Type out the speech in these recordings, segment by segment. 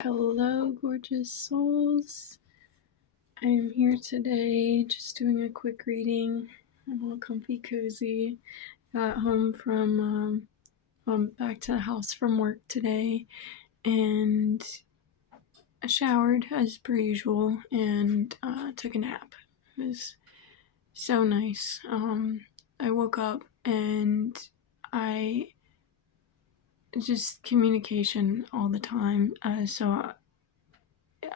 Hello, gorgeous souls. I am here today just doing a quick reading. I'm all comfy, cozy. Got home from back to the house from work today, and I showered as per usual and took a nap. It was so nice. I woke up and I just communication all the time. So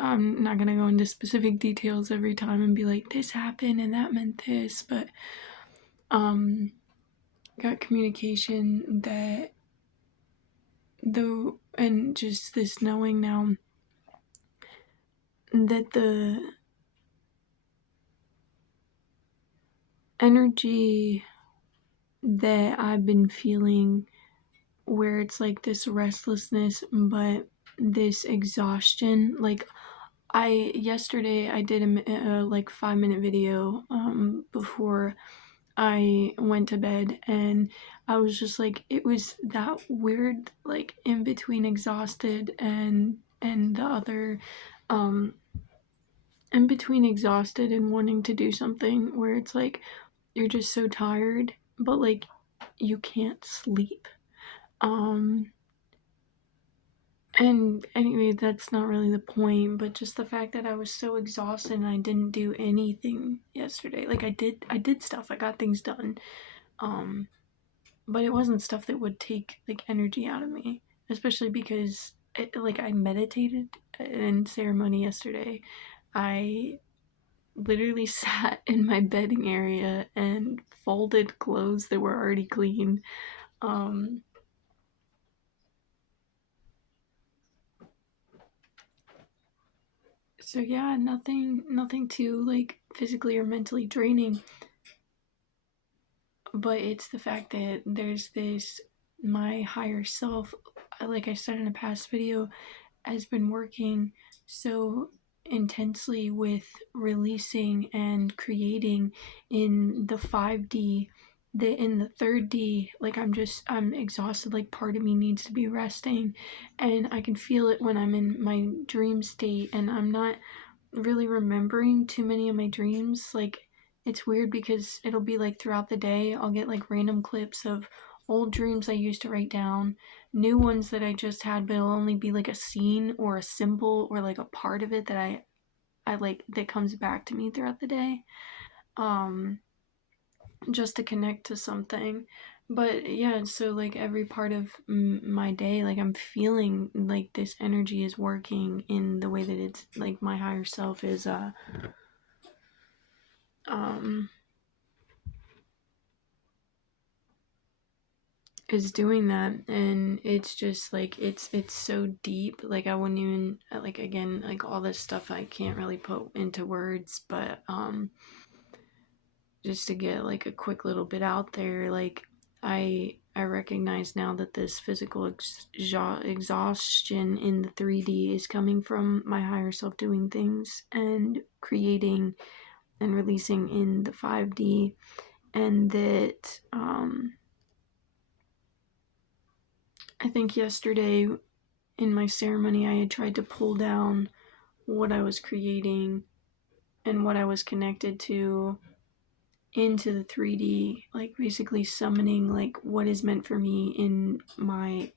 I'm not gonna go into specific details every time and be like, this happened and that meant this, but got communication that and just this knowing now that the energy that I've been feeling, where it's like this restlessness but this exhaustion, like yesterday I did a like 5-minute video before I went to bed, and I was just like, it was that weird like in between exhausted and the other um in between exhausted and wanting to do something, where it's like you're just so tired but like you can't sleep. And anyway, that's not really the point, but just the fact that I was so exhausted and I didn't do anything yesterday. Like I did stuff, I got things done. Um but it wasn't stuff that would take like energy out of me, especially because like I meditated in ceremony yesterday. I literally sat in my bedding area and folded clothes that were already clean. um so yeah, nothing too like physically or mentally draining, but it's the fact that there's this, my higher self, like I said in a past video, has been working so intensely with releasing and creating in the 5D, that in the 3D, like I'm exhausted, like part of me needs to be resting, and I can feel it when I'm in my dream state and I'm not really remembering too many of my dreams. Like it's weird because it'll be like throughout the day I'll get like random clips of old dreams I used to write down, new ones that I just had, but it'll only be like a scene or a symbol or like a part of it that I like that comes back to me throughout the day. Um just to connect to something. But yeah, so like every part of my day, like I'm feeling like this energy is working in the way that it's like my higher self um is doing that, and it's just like it's so deep. Like I wouldn't even like, again, like all this stuff I can't really put into words, but just to get like a quick little bit out there, like I recognize now that this physical exhaustion in the 3D is coming from my higher self doing things and creating and releasing in the 5D, and that I think yesterday in my ceremony I had tried to pull down what I was creating and what I was connected to into the 3D, like basically summoning like what is meant for me in my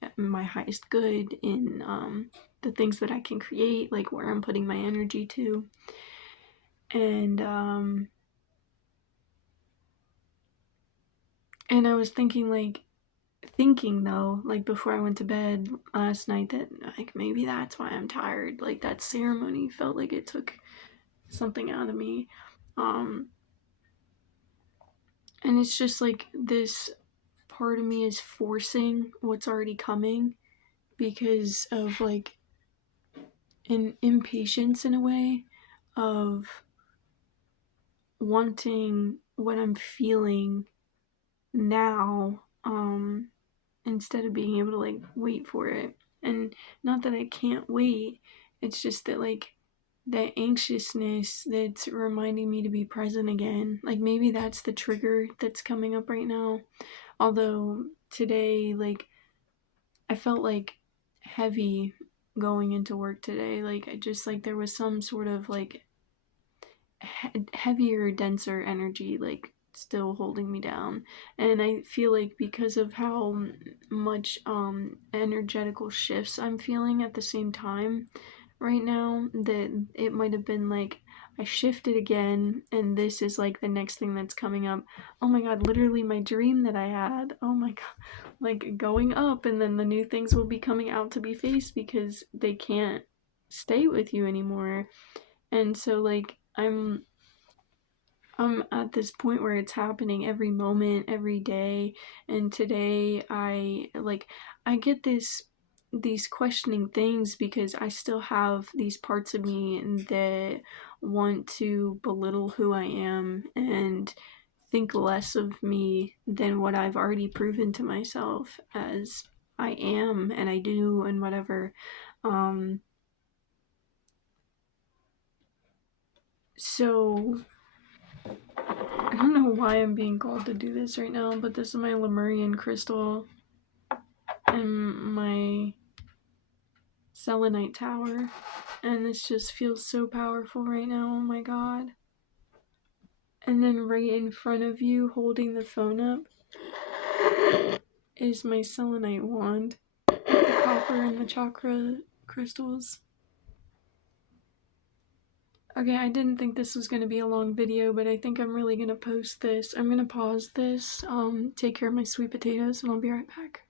highest good, in the things that I can create, like where I'm putting my energy to. And I was thinking though, like before I went to bed last night, that like maybe that's why I'm tired. Like that ceremony felt like it took something out of me. Um and it's just like this part of me is forcing what's already coming because of like an impatience in a way of wanting what I'm feeling now, instead of being able to like wait for it. And not that I can't wait, it's just that like that anxiousness that's reminding me to be present again. Like maybe that's the trigger that's coming up right now. Although today, like I felt like heavy going into work today. Like, I just, like, there was some sort of, like, heavier, denser energy, like, still holding me down. And I feel like because of how much energetical shifts I'm feeling at the same time right now, that it might have been like I shifted again and this is like the next thing that's coming up. Oh my god, literally my dream that I had. Oh my god. Like going up, and then the new things will be coming out to be faced because they can't stay with you anymore. And so like I'm at this point where it's happening every moment, every day. And today I get these questioning things because I still have these parts of me that want to belittle who I am and think less of me than what I've already proven to myself as I am and I do and whatever. Um so I don't know why I'm being called to do this right now, but this is my Lemurian crystal and my selenite tower, and this just feels so powerful right now. Oh my god. And then right in front of you, holding the phone up, is my selenite wand, the copper and the chakra crystals. Okay, I didn't think this was going to be a long video, but I think I'm really going to post this. I'm going to pause this, take care of my sweet potatoes, and I'll be right back.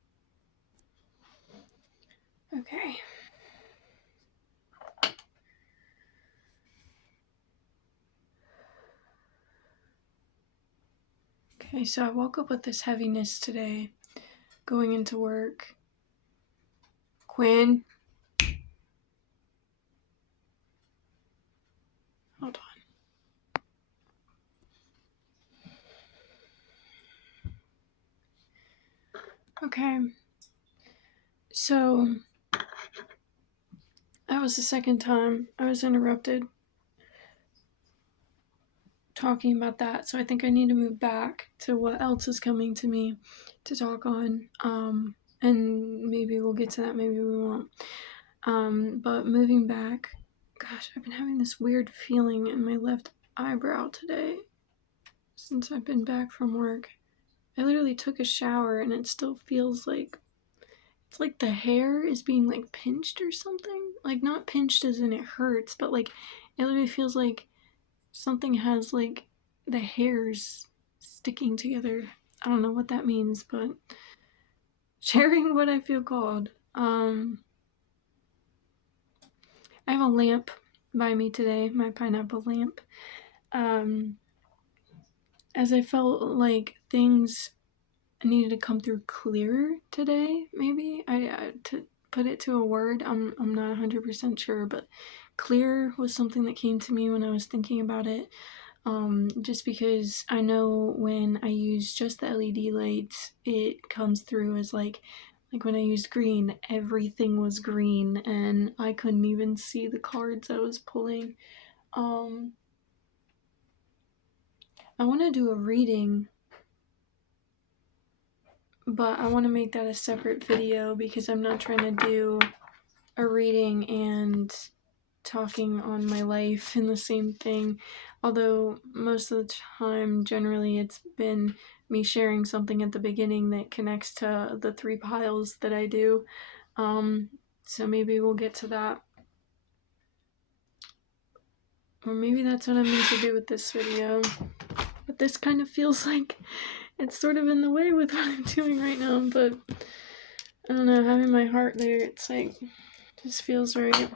Okay. Okay, so I woke up with this heaviness today, going into work. Quinn? Hold on. Okay. So, that was the second time I was interrupted talking about that, so I think I need to move back to what else is coming to me to talk on. And maybe we'll get to that, maybe we won't. But moving back, gosh, I've been having this weird feeling in my left eyebrow today since I've been back from work. I literally took a shower and it still feels like it's like the hair is being like pinched or something. Like not pinched as in it hurts, but like it literally feels like something has like the hairs sticking together. I don't know what that means, but sharing what I feel called. I have a lamp by me today, my pineapple lamp. As I felt like things needed to come through clearer today, maybe to put it to a word, I'm not 100% sure, but clear was something that came to me when I was thinking about it. Just because I know when I use just the LED lights, it comes through as like when I used green, everything was green and I couldn't even see the cards I was pulling. I want to do a reading, but I want to make that a separate video because I'm not trying to do a reading and talking on my life in the same thing. Although most of the time, generally, it's been me sharing something at the beginning that connects to the 3 piles that I do. So maybe we'll get to that. Or maybe that's what I'm meant to do with this video. But this kind of feels like it's sort of in the way with what I'm doing right now, but I don't know, having my heart there, it's like, just feels right.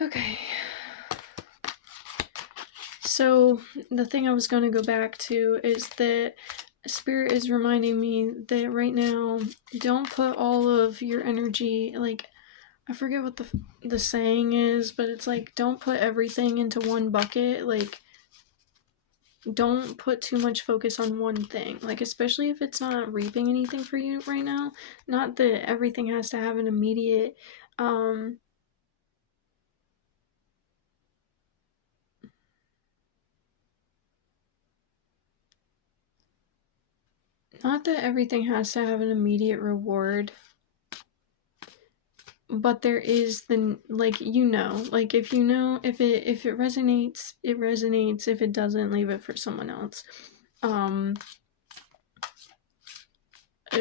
Okay. So, the thing I was going to go back to is that Spirit is reminding me that right now, don't put all of your energy, like, I forget what the saying is, but it's like, don't put everything into one bucket, like, don't put too much focus on one thing, like especially if it's not reaping anything for you right now. Not that everything has to have an immediate not that everything has to have an immediate reward, but there is the, like, you know, like, if you know, if it resonates, it resonates. If it doesn't, leave it for someone else.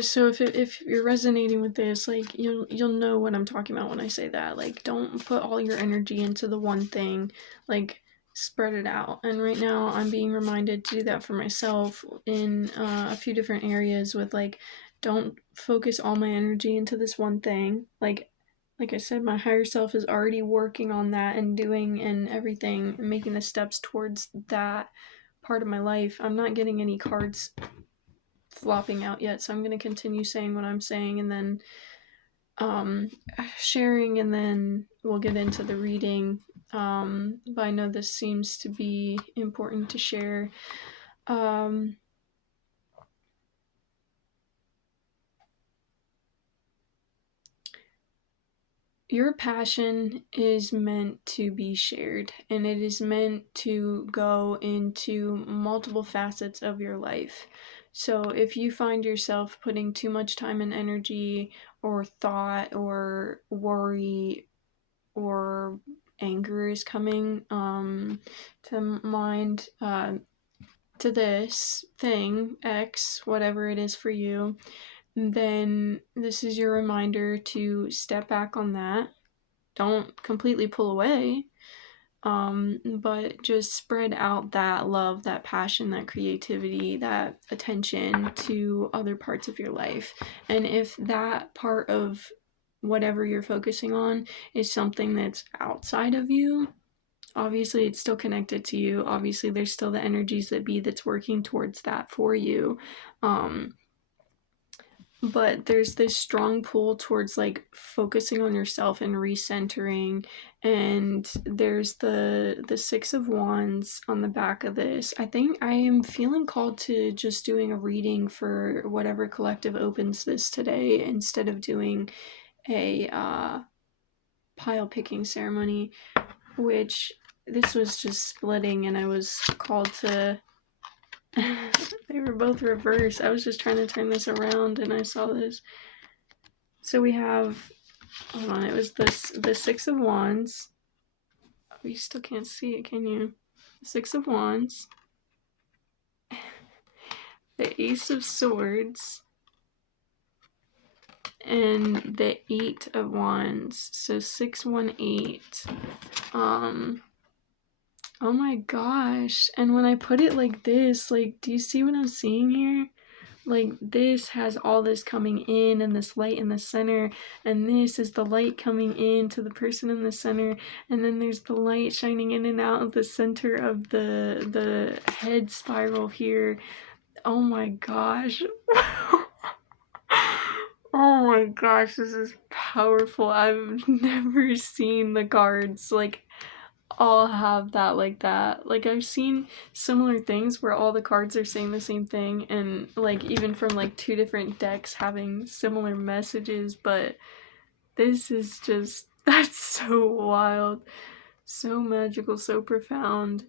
So if you're resonating with this, like, you'll know what I'm talking about when I say that. Like, don't put all your energy into the one thing, like, spread it out. And right now I'm being reminded to do that for myself in a few different areas with, like, don't focus all my energy into this one thing. Like I said, my higher self is already working on that and doing and everything and making the steps towards that part of my life. I'm not getting any cards flopping out yet, so I'm going to continue saying what I'm saying and then sharing, and then we'll get into the reading. But I know this seems to be important to share. Your passion is meant to be shared, and it is meant to go into multiple facets of your life. So if you find yourself putting too much time and energy or thought or worry or anger is coming to mind, to this thing, X, whatever it is for you, then this is your reminder to step back on that. Don't completely pull away, but just spread out that love, that passion, that creativity, that attention to other parts of your life. And if that part of whatever you're focusing on is something that's outside of you, obviously it's still connected to you. Obviously there's still the energies that be that's working towards that for you. But there's this strong pull towards, like, focusing on yourself and recentering. And there's the Six of Wands on the back of this. I think I am feeling called to just doing a reading for whatever collective opens this today instead of doing a pile picking ceremony, which this was just splitting and I was called to they were both reversed. I was just trying to turn this around and I saw this. So we have, hold on, it was the Six of Wands. Oh, you still can't see it, can you? The Six of Wands. The Ace of Swords. And the Eight of Wands. So 618. Oh my gosh. And when I put it like this, like, do you see what I'm seeing here? Like, this has all this coming in and this light in the center, and this is the light coming in to the person in the center, and then there's the light shining in and out of the center of the head spiral here. Oh my gosh. Oh my gosh, this is powerful. I've never seen the cards, like, all have that like that. Like, I've seen similar things where all the cards are saying the same thing, and, like, even from, like, two different decks having similar messages, but this is just, that's so wild, so magical, so profound.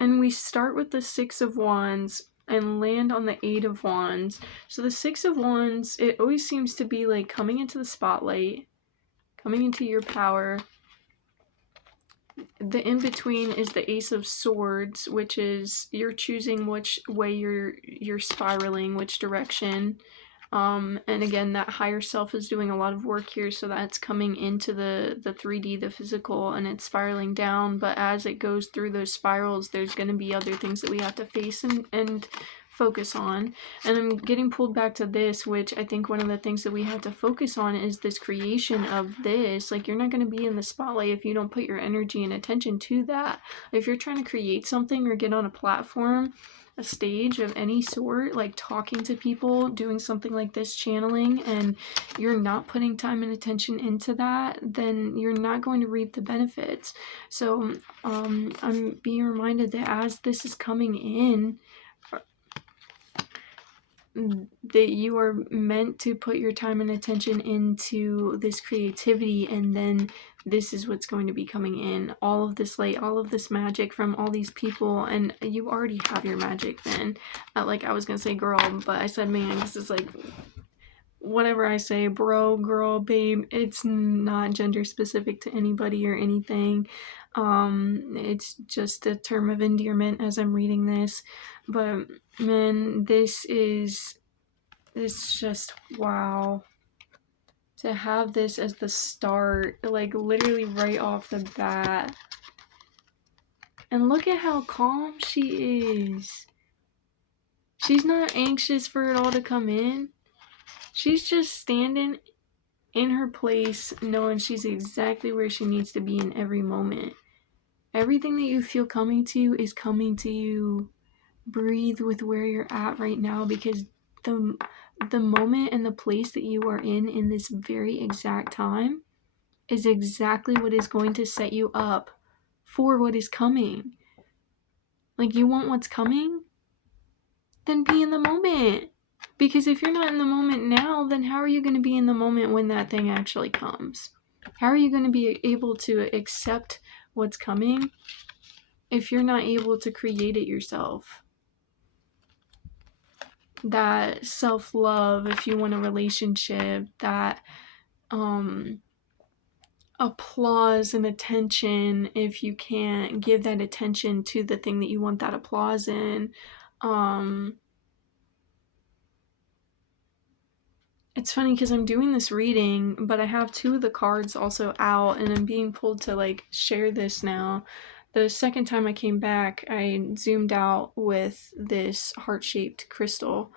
And we start with the Six of Wands and land on the Eight of Wands. So the Six of Wands, it always seems to be, like, coming into the spotlight, coming into your power. The in-between is the Ace of Swords, which is you're choosing which way you're spiraling, which direction. And again, that higher self is doing a lot of work here, so that's coming into the 3D, the physical, and it's spiraling down. But as it goes through those spirals, there's going to be other things that we have to face and focus on. And I'm getting pulled back to this, which I think one of the things that we have to focus on is this creation of this. Like, you're not going to be in the spotlight if you don't put your energy and attention to that. If you're trying to create something or get on a platform, a stage of any sort, like talking to people, doing something like this, channeling, and you're not putting time and attention into that, then you're not going to reap the benefits. So I'm being reminded that as this is coming in, that you are meant to put your time and attention into this creativity, and then this is what's going to be coming in. All of this light, all of this magic from all these people, and you already have your magic then. Like, I was gonna say girl, but I said man, this is like whatever I say, bro, girl, babe, it's not gender specific to anybody or anything. It's just a term of endearment as I'm reading this. But man, it's just wow. To have this as the start, like literally right off the bat. And look at how calm she is. She's not anxious for it all to come in. She's just standing in her place, knowing she's exactly where she needs to be in every moment. Everything that you feel coming to you is coming to you. Breathe with where you're at right now, because the moment and the place that you are in this very exact time is exactly what is going to set you up for what is coming. Like, you want what's coming? Then be in the moment. Because if you're not in the moment now, then how are you going to be in the moment when that thing actually comes? How are you going to be able to accept what's coming if you're not able to create it yourself? That self-love, if you want a relationship, that applause and attention, if you can't give that attention to the thing that you want that applause in. It's funny because I'm doing this reading, but I have two of the cards also out, and I'm being pulled to like share this now. The second time I came back, I zoomed out with this heart-shaped crystal.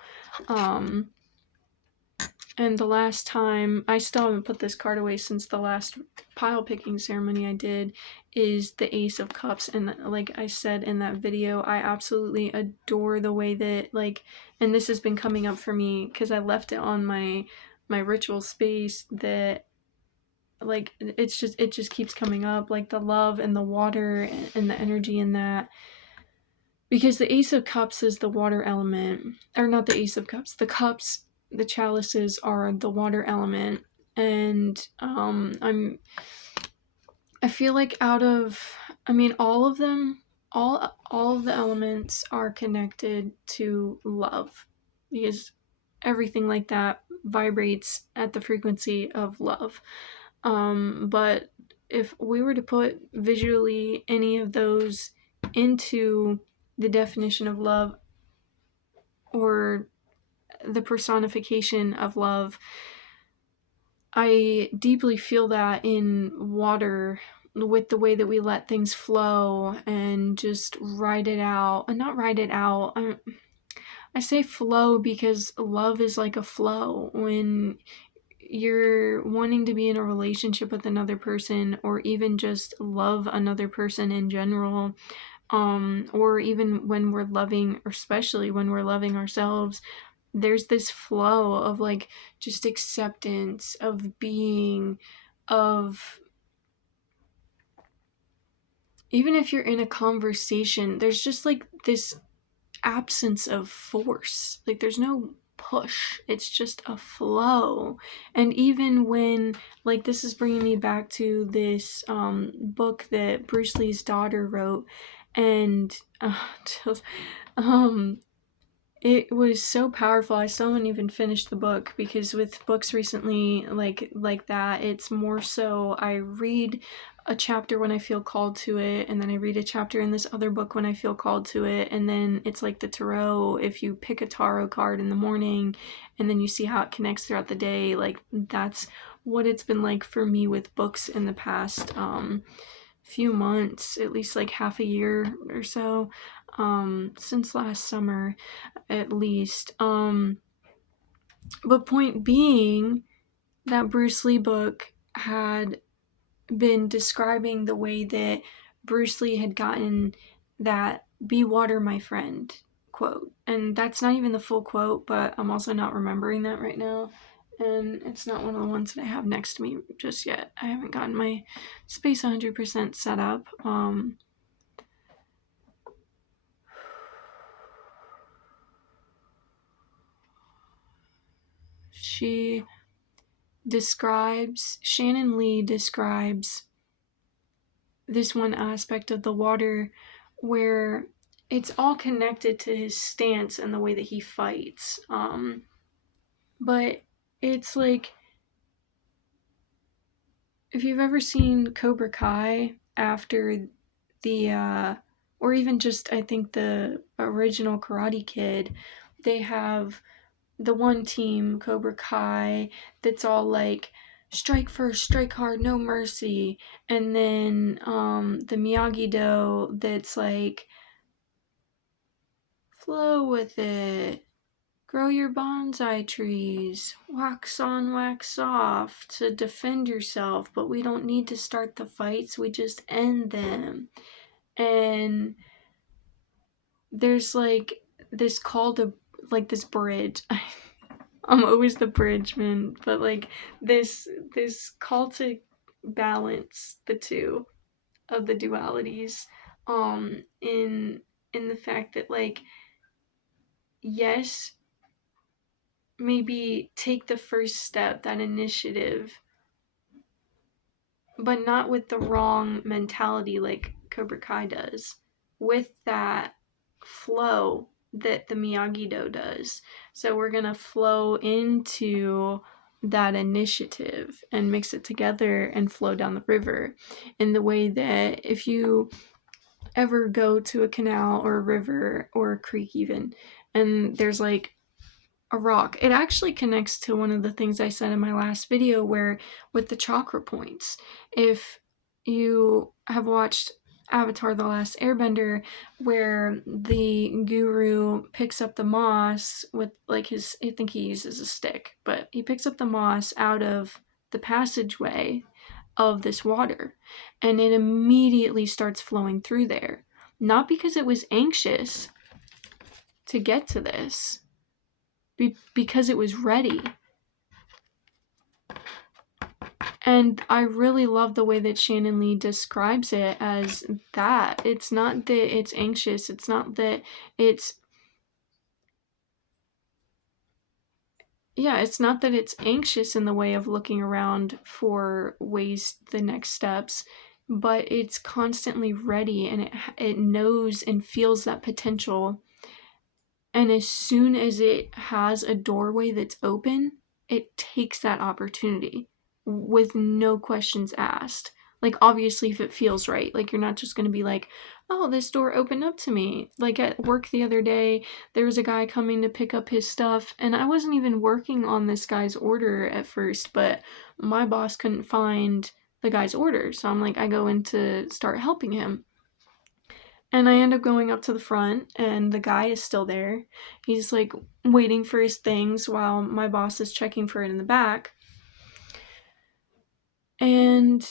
And the last time, I still haven't put this card away since the last pile picking ceremony I did, is the Ace of Cups. And like I said in that video, I absolutely adore the way that, like, and this has been coming up for me because I left it on my ritual space, that like it just keeps coming up, like the love and the water and the energy in that. Because the Ace of Cups is the water element, or not the Ace of Cups, the cups, the chalices are the water element. And I feel like all of them, all of the elements are connected to love, because everything like that vibrates at the frequency of love. But if we were to put visually any of those into the definition of love, or the personification of love, I deeply feel that in water, with the way that we let things flow and just ride it out. And not ride it out, I say flow because love is like a flow. When you're wanting to be in a relationship with another person, or even just love another person in general, or even when we're loving, or especially when we're loving ourselves, there's this flow of like just acceptance of being, of even if you're in a conversation, there's just like this absence of force. Like there's no push, it's just a flow. And even when, like, this is bringing me back to this book that Bruce Lee's daughter wrote, and just, it was so powerful. I still haven't even finished the book, because with books recently, like that, it's more so I read a chapter when I feel called to it, and then I read a chapter in this other book when I feel called to it, and then it's like the tarot. If you pick a tarot card in the morning and then you see how it connects throughout the day, like that's what it's been like for me with books in the past few months, at least like half a year or so, since last summer at least. But point being, that Bruce Lee book had been describing the way that Bruce Lee had gotten that "be water, my friend" quote. And that's not even the full quote, but I'm also not remembering that right now. And it's not one of the ones that I have next to me just yet. I haven't gotten my space 100% set up. Shannon Lee describes this one aspect of the water where it's all connected to his stance and the way that he fights. But it's like, if you've ever seen Cobra Kai after the or even just, I think, the original Karate Kid, they have the one team, Cobra Kai, that's all like strike first, strike hard, no mercy. And then the Miyagi Do that's like flow with it. Grow your bonsai trees. Wax on, wax off to defend yourself, but we don't need to start the fights, we just end them. And there's like this call to, like, this bridge. I'm always the bridgeman, but like this call to balance the two of the dualities, in the fact that, like, yes, maybe take the first step, that initiative, but not with the wrong mentality like Cobra Kai does, with that flow that the Miyagi Do does. So we're gonna flow into that initiative and mix it together and flow down the river in the way that if you ever go to a canal or a river or a creek even, and there's like a rock. It actually connects to one of the things I said in my last video, where with the chakra points, if you have watched Avatar The Last Airbender, where the guru picks up the moss with like his, I think he uses a stick, but he picks up the moss out of the passageway of this water, and it immediately starts flowing through there. Not because it was anxious to get to this, because it was ready. And I really love the way that Shannon Lee describes it as that. It's not that it's anxious. It's not that it's, it's not that it's anxious in the way of looking around for ways, the next steps, but it's constantly ready, and it knows and feels that potential. And as soon as it has a doorway that's open, it takes that opportunity with no questions asked. Like, obviously, if it feels right, like, you're not just going to be like, oh, this door opened up to me. Like, at work the other day, there was a guy coming to pick up his stuff, and I wasn't even working on this guy's order at first, but my boss couldn't find the guy's order. So I'm like, I go in to start helping him. And I end up going up to the front, and the guy is still there. He's like waiting for his things while my boss is checking for it in the back. And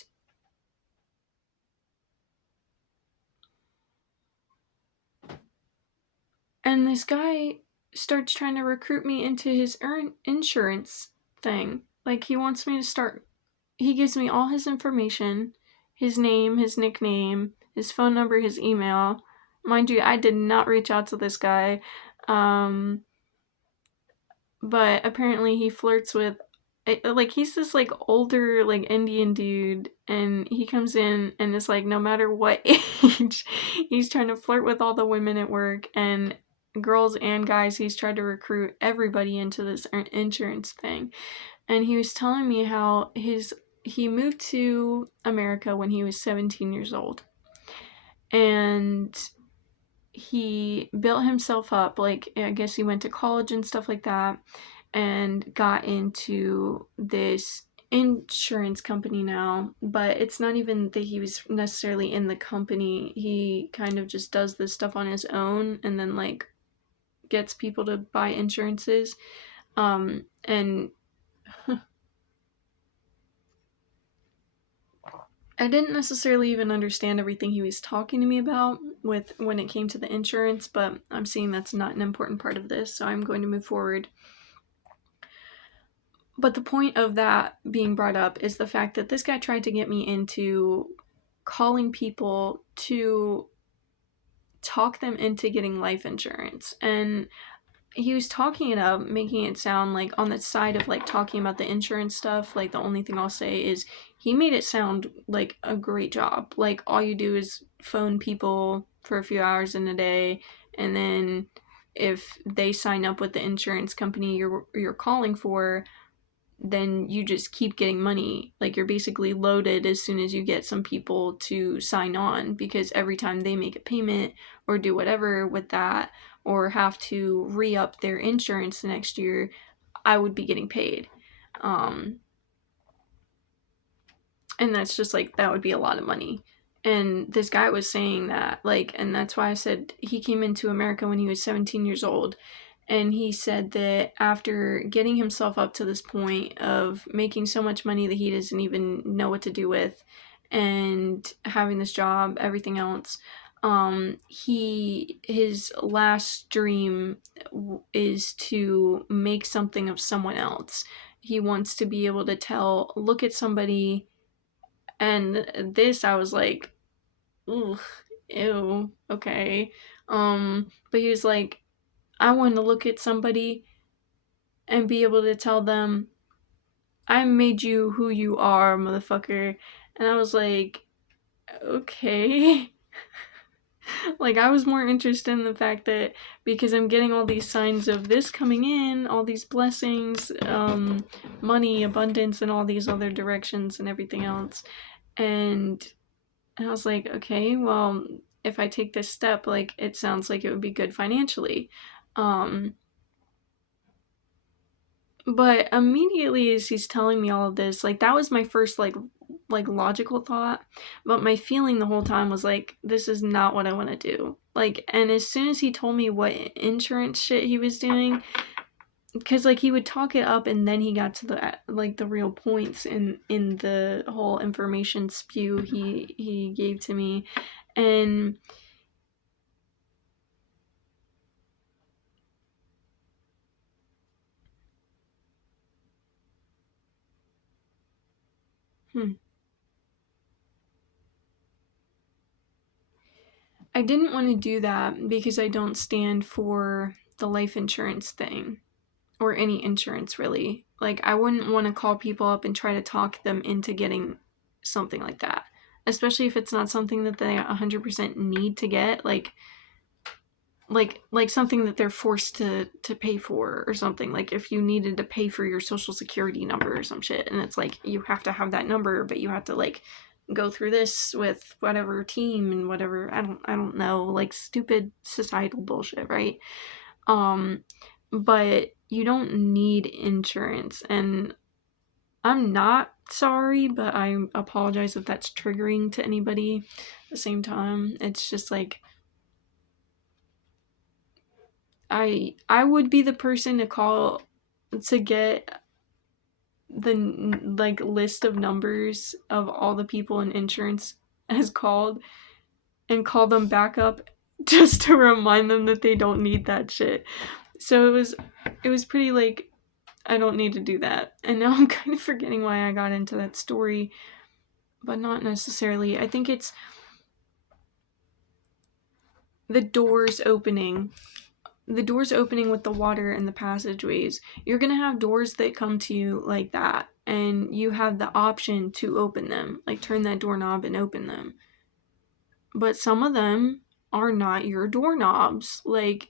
this guy starts trying to recruit me into his insurance thing. Like, he wants me to start. He gives me all his information, his name, his nickname, his phone number, his email. Mind you, I did not reach out to this guy. But apparently he flirts with, like, he's this like older like Indian dude, and he comes in and is like, no matter what age, he's trying to flirt with all the women at work, and girls and guys. He's tried to recruit everybody into this insurance thing. And he was telling me how he moved to America when he was 17 years old, and he built himself up. Like, I guess he went to college and stuff like that, and got into this insurance company now. But it's not even that he was necessarily in the company. He kind of just does this stuff on his own, and then like gets people to buy insurances. And I didn't necessarily even understand everything he was talking to me about with when it came to the insurance, but I'm seeing that's not an important part of this, so I'm going to move forward. But the point of that being brought up is the fact that this guy tried to get me into calling people to talk them into getting life insurance. And he was talking it up, making it sound like, on the side of like talking about the insurance stuff, like, the only thing I'll say is he made it sound like a great job. Like, all you do is phone people for a few hours in a day, and then if they sign up with the insurance company you're calling for, then you just keep getting money. Like, you're basically loaded as soon as you get some people to sign on, because every time they make a payment or do whatever with that, or have to re-up their insurance the next year, I would be getting paid. And that's just like, that would be a lot of money. And this guy was saying that, like, and that's why I said he came into America when he was 17 years old. And he said that after getting himself up to this point of making so much money that he doesn't even know what to do with, and having this job, everything else, his last dream is to make something of someone else. He wants to be able to look at somebody, and this, I was like, ooh, ew, okay. But he was like, I want to look at somebody and be able to tell them, I made you who you are, motherfucker. And I was like, okay. Like, I was more interested in the fact that, because I'm getting all these signs of this coming in, all these blessings, money, abundance, and all these other directions and everything else. And I was like, okay, well, if I take this step, like, it sounds like it would be good financially. But immediately as he's telling me all of this, like, that was my first, like logical thought. But my feeling the whole time was like, this is not what I want to do. Like, and as soon as he told me what insurance shit he was doing, because, like, he would talk it up, and then he got to the, like, the real points in the whole information spew he gave to me. And I didn't want to do that because I don't stand for the life insurance thing, or any insurance, really. Like, I wouldn't want to call people up and try to talk them into getting something like that, especially if it's not something that they 100% need to get, like something that they're forced to pay for, or something. Like, if you needed to pay for your social security number or some shit, and it's like, you have to have that number, but you have to, like, go through this with whatever team and whatever, I don't know, like, stupid societal bullshit, right? But you don't need insurance. And I'm not sorry, but I apologize if that's triggering to anybody. At the same time, it's just like, I would be the person to call to get the, like, list of numbers of all the people in insurance has called, and call them back up just to remind them that they don't need that shit. So it was pretty, like, I don't need to do that. And now I'm kind of forgetting why I got into that story, but not necessarily. I think it's the doors opening. The doors opening with the water and the passageways. You're going to have doors that come to you like that, and you have the option to open them, like turn that doorknob and open them. But some of them are not your doorknobs. Like,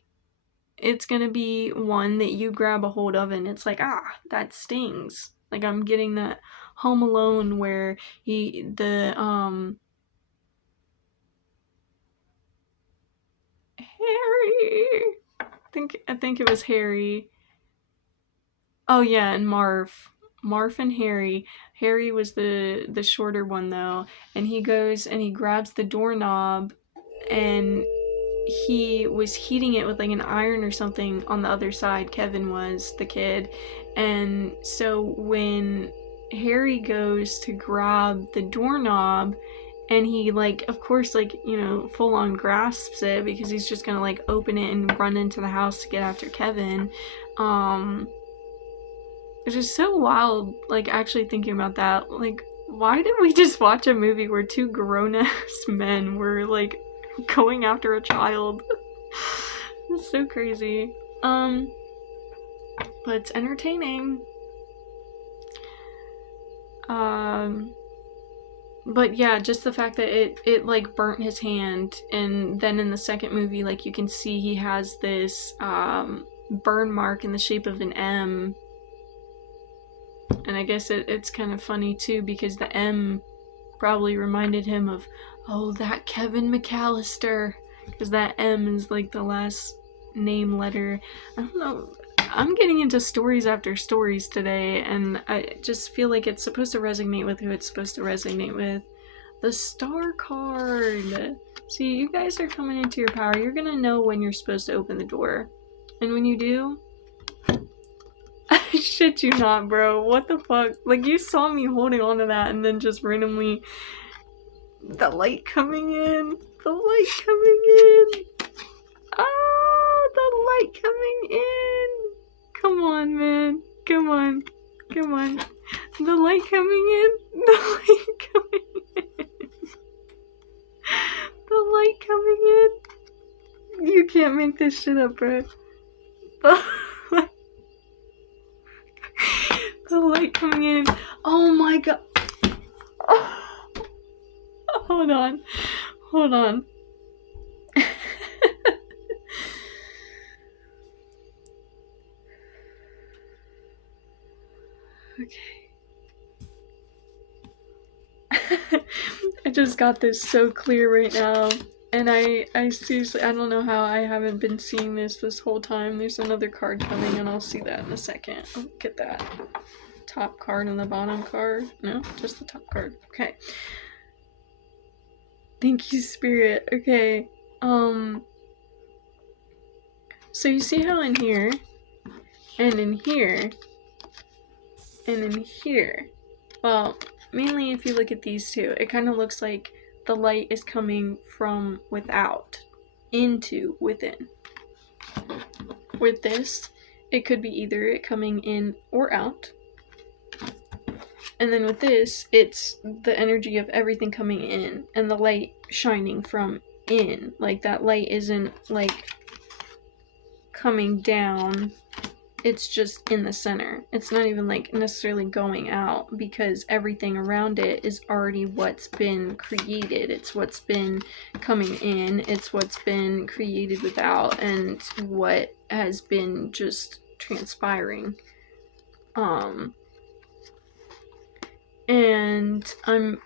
it's going to be one that you grab a hold of and it's like, that stings. Like, I'm getting that Home Alone where Harry. I think it was Harry. Oh yeah, and Marv and Harry. Harry was the shorter one though, and he goes and he grabs the doorknob, and he was heating it with, like, an iron or something on the other side. Kevin was the kid. And so when Harry goes to grab the doorknob, and he, like, of course, like, full on grasps it, because he's just gonna, like, open it and run into the house to get after Kevin. It's just so wild, like, actually thinking about that. Like, why did we just watch a movie where two grown-ass men were, like, going after a child? It's so crazy. But it's entertaining. But yeah, just the fact that it like burnt his hand, and then in the second movie, like, you can see he has this burn mark in the shape of an M And I guess it's kind of funny too, because the M probably reminded him of, oh, that Kevin McAllister, because that M is like the last name letter. I don't know. I'm getting into stories after stories today, and I just feel like it's supposed to resonate with who it's supposed to resonate with. The star card. See, you guys are coming into your power. You're gonna know when you're supposed to open the door. And when you do, I shit you not, bro. What the fuck? Like, you saw me holding on to that and then just randomly. The light coming in. The light coming in. Oh, the light coming in. Come on, man. Come on. Come on. The light coming in. The light coming in. The light coming in. You can't make this shit up, bro. The light coming in. Oh my god. Oh. Hold on. Hold on. Okay. I just got this so clear right now. And I seriously, I don't know how I haven't been seeing this whole time. There's another card coming, and I'll see that in a second. I'll get that top card and the bottom card. No, just the top card. Okay. Thank you, Spirit. Okay. So you see how in here, and in here, and in here, well, mainly if you look at these two, it kind of looks like the light is coming from without into within. With this, it could be either it coming in or out. And then with this, it's the energy of everything coming in and the light shining from in. Like, that light isn't like coming down, it's just in the center. It's not even like necessarily going out, because everything around it is already what's been created. It's what's been coming in, it's what's been created without, and what has been just transpiring. And I'm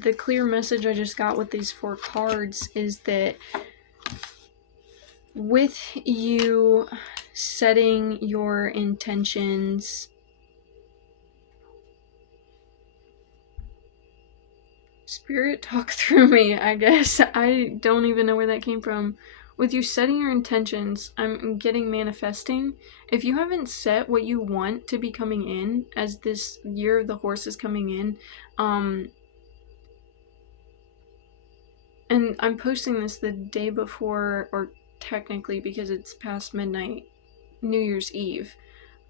the clear message I just got with these 4 cards is that with you setting your intentions, Spirit, talk through me, I guess. I don't even know where that came from. With you setting your intentions, I'm getting manifesting. If you haven't set what you want to be coming in as this year of the horse is coming in, and I'm posting this the day before, or technically because it's past midnight, New Year's Eve.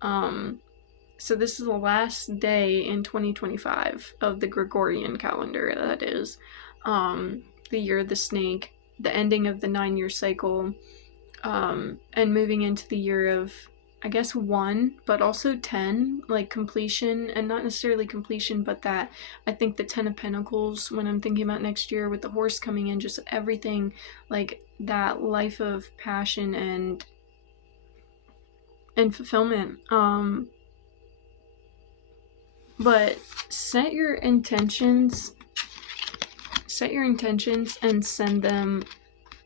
So this is the last day in 2025 of the Gregorian calendar, that is. The year of the snake, the ending of the 9-year cycle, and moving into the year of, I guess, 1, but also 10, like completion, and not necessarily completion, but that, I think the 10 of Pentacles, when I'm thinking about next year with the horse coming in, just everything, like that life of passion and fulfillment. But set your intentions and send them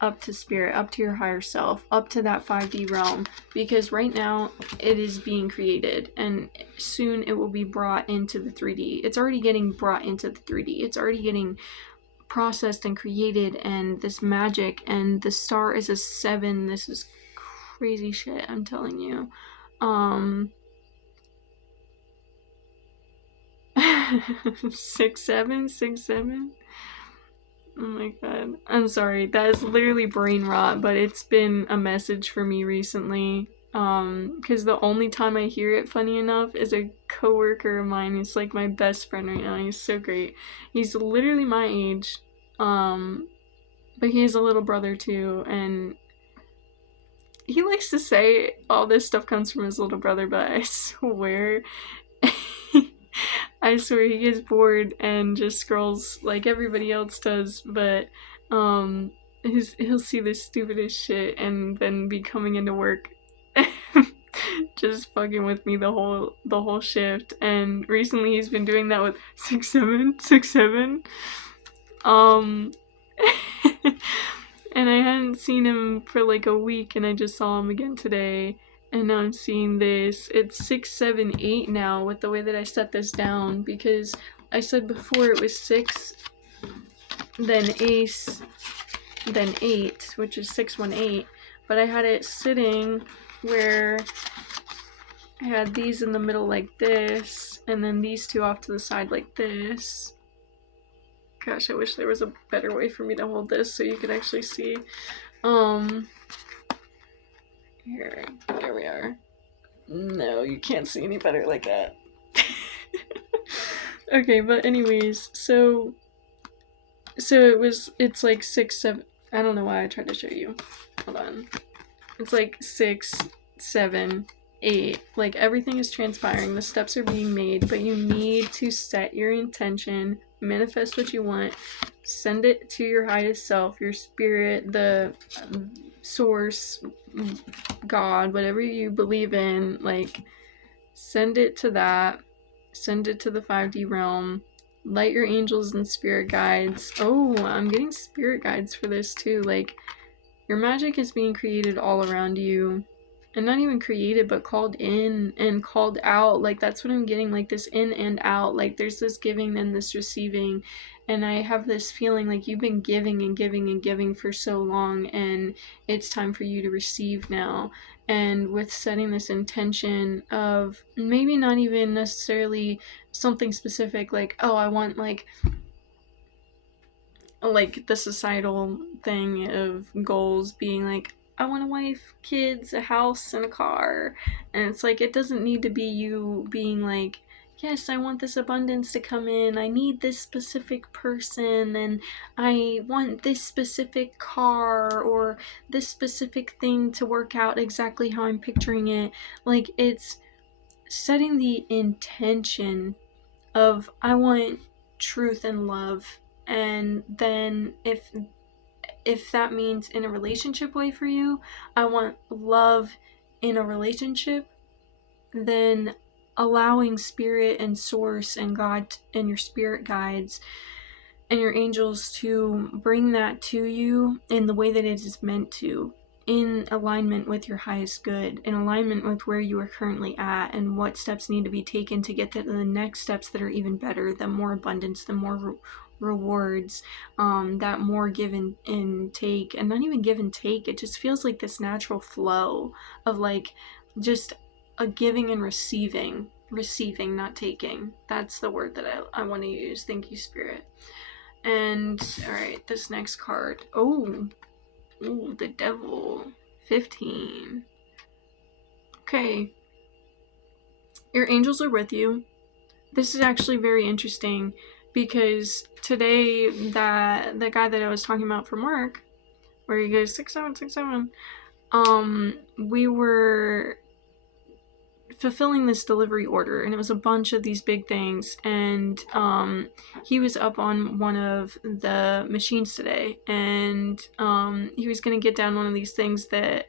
up to Spirit, up to your higher self, up to that 5D realm, because right now it is being created, and soon it will be brought into the 3D. It's already getting brought into the 3D. It's already getting processed and created, and this magic, and the star is a 7. This is crazy shit, I'm telling you. 6-7. Oh my god. I'm sorry. That is literally brain rot, but it's been a message for me recently. Because the only time I hear it, funny enough, is a coworker of mine. He's like my best friend right now. He's so great. He's literally my age. But he has a little brother too, and he likes to say all this stuff comes from his little brother, but I swear I swear he gets bored and just scrolls like everybody else does, but he'll see the stupidest shit and then be coming into work just fucking with me the whole shift. And recently he's been doing that with 6-7. Um and I hadn't seen him for like a week, and I just saw him again today. And now I'm seeing this. It's 6-7-8 now with the way that I set this down, because I said before it was 6, then ace, then 8, which is 6-1-8. But I had it sitting where I had these in the middle like this, and then these two off to the side like this. Gosh, I wish there was a better way for me to hold this so you could actually see. Here we are. No, you can't see any better like that. Okay, but anyways, so it's like 6-7. I don't know why I tried to show you. Hold on. It's like 6-7-8. Like, everything is transpiring, the steps are being made, but you need to set your intention, manifest what you want, send it to your highest self, your spirit, the source, God, whatever you believe in. Like, send it to that, send it to the 5D realm, light your angels and spirit guides. Oh, I'm getting spirit guides for this too. Like, your magic is being created all around you. And not even created, but called in and called out. Like, that's what I'm getting, like this in and out. Like, there's this giving and this receiving. And I have this feeling like you've been giving and giving and giving for so long, and it's time for you to receive now. And with setting this intention of maybe not even necessarily something specific, like, oh, I want like the societal thing of goals being like, I want a wife, kids, a house, and a car. And it's like, it doesn't need to be you being like, yes, I want this abundance to come in, I need this specific person, and I want this specific car or this specific thing to work out exactly how I'm picturing it. Like, it's setting the intention of, I want truth and love. And then if that means in a relationship way for you, I want love in a relationship, then allowing spirit and source and God and your spirit guides and your angels to bring that to you in the way that it is meant to, in alignment with your highest good, in alignment with where you are currently at and what steps need to be taken to get to the next steps that are even better, the more abundance, the more rewards, that more give and take. And not even give and take, it just feels like this natural flow of like just a giving and receiving, not taking. That's the word that I want to use. Thank you, Spirit. And all right, this next card. Oh, the Devil. 15. Okay. Your angels are with you. This is actually very interesting because today, the guy that I was talking about from work, where he goes 6-7, we were fulfilling this delivery order, and it was a bunch of these big things, and he was up on one of the machines today, and he was going to get down one of these things that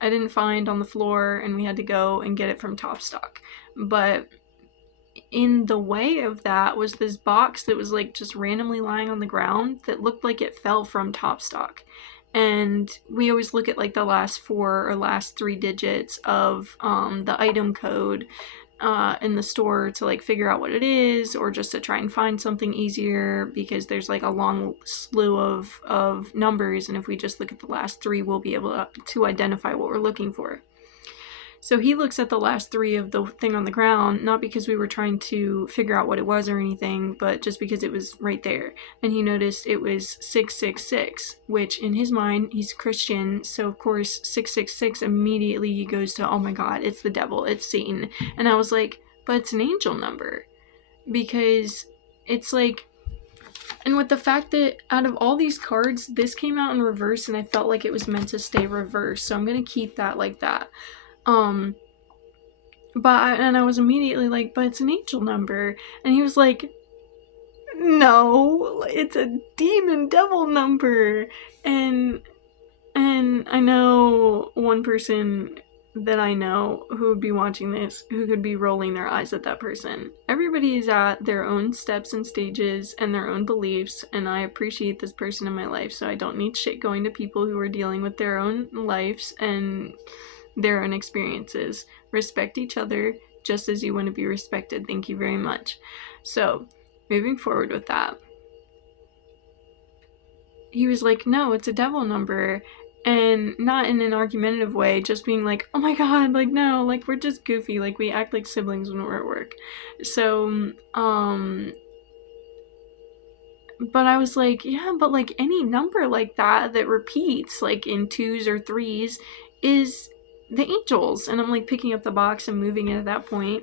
I didn't find on the floor, and we had to go and get it from Top Stock. But in the way of that was this box that was like just randomly lying on the ground that looked like it fell from Top Stock. And we always look at like the last 4 or last 3 digits of the item code in the store to like figure out what it is, or just to try and find something easier, because there's like a long slew of numbers, and if we just look at the last 3, we'll be able to identify what we're looking for. So he looks at the last 3 of the thing on the ground, not because we were trying to figure out what it was or anything, but just because it was right there. And he noticed it was 666, which in his mind, he's Christian, so of course 666, immediately he goes to, oh my God, it's the devil, it's Satan. And I was like, but it's an angel number. Because it's like, and with the fact that out of all these cards, this came out in reverse, and I felt like it was meant to stay reversed, so I'm going to keep that like that. And I was immediately like, but it's an angel number. And he was like, no, it's a demon devil number. And I know one person that I know who would be watching this who could be rolling their eyes at that person. Everybody is at their own steps and stages and their own beliefs, and I appreciate this person in my life, so I don't need shit going to people who are dealing with their own lives and their own experiences. Respect each other just as you want to be respected. Thank you very much. So, moving forward with that, he was like, no, it's a devil number. And not in an argumentative way, just being like, oh my god, like, no, like, we're just goofy, like, we act like siblings when we're at work. So, but I was like, yeah, but like any number like that repeats, like in 2s or 3s, is the angels. And I'm like picking up the box and moving it at that point.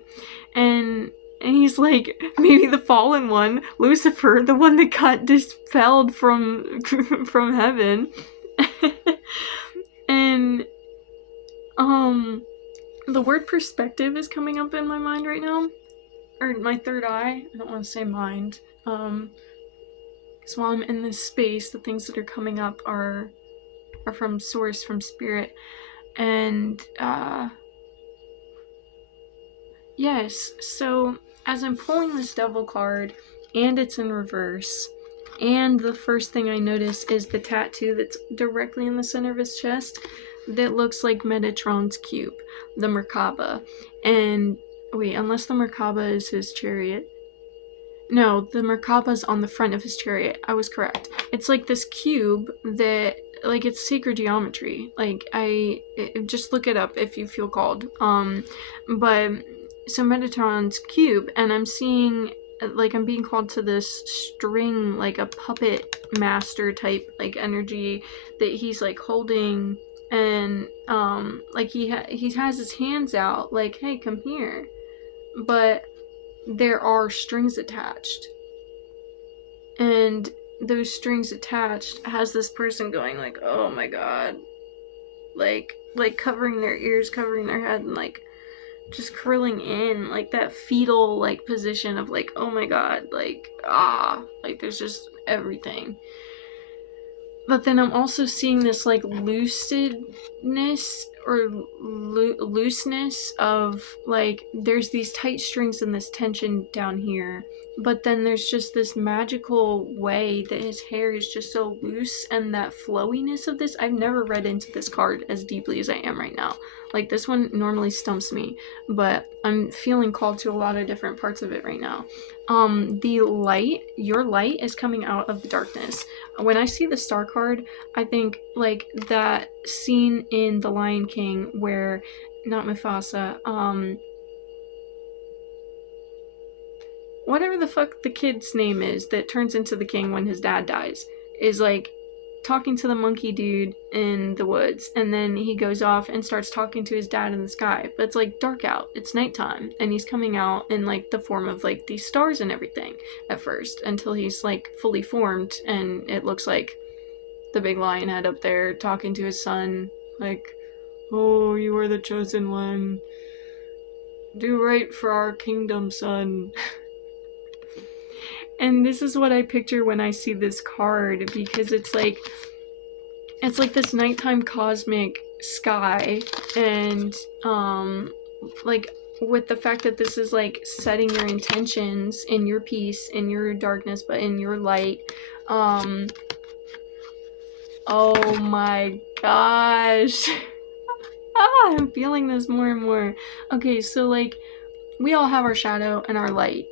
And he's like, maybe the fallen one, Lucifer, the one that got dispelled from heaven. And the word perspective is coming up in my mind right now, or my third eye. I don't want to say mind. Because while I'm in this space, the things that are coming up are from source, from spirit. And yes, so as I'm pulling this devil card, and it's in reverse, and the first thing I notice is the tattoo that's directly in the center of his chest that looks like Metatron's cube, the Merkaba. And wait, unless the Merkaba is his chariot. No, the Merkaba's on the front of his chariot. I was correct. It's like this cube that, like, it's sacred geometry. Like, just look it up if you feel called. But, so Metatron's cube, and I'm seeing, like, I'm being called to this string, like a puppet master type, like, energy that he's, like, holding, and, like, he has his hands out, like, hey, come here. But there are strings attached, and those strings attached has this person going like, oh my god, like covering their ears, covering their head, and like just curling in, like that fetal like position of like, oh my god, like like there's just everything. But then I'm also seeing this like lucidness or looseness of like, there's these tight strings and this tension down here, but then there's just this magical way that his hair is just so loose, and that flowiness of this. I've never read into this card as deeply as I am right now. Like, this one normally stumps me, but I'm feeling called to a lot of different parts of it right now. The light, your light is coming out of the darkness. When I see the star card, I think like that scene in The Lion King where, not Mufasa, whatever the fuck the kid's name is that turns into the king when his dad dies, is like talking to the monkey dude in the woods, and then he goes off and starts talking to his dad in the sky, but it's like dark out, it's nighttime, and he's coming out in like the form of like these stars and everything at first, until he's like fully formed, and it looks like the big lion head up there talking to his son, like, oh, you are the chosen one, do right for our kingdom, son. And this is what I picture when I see this card, because it's like this nighttime cosmic sky, and like with the fact that this is like setting your intentions in your peace, in your darkness, but in your light. Oh my gosh. I'm feeling this more and more. Okay, so like we all have our shadow and our light,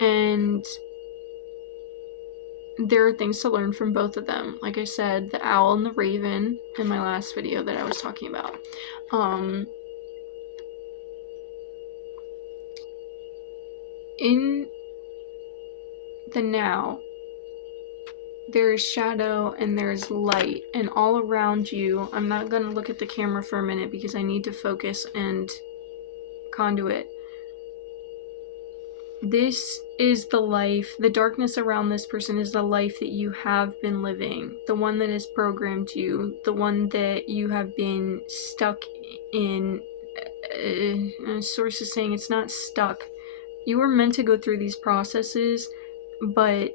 and there are things to learn from both of them. Like I said, the owl and the raven in my last video that I was talking about. In the now, there is shadow and there's light, and all around you, I'm not going to look at the camera for a minute because I need to focus and conduit. This is the life, the darkness around this person is the life that you have been living, the one that has programmed you, the one that you have been stuck in. Source is saying it's not stuck. You were meant to go through these processes, but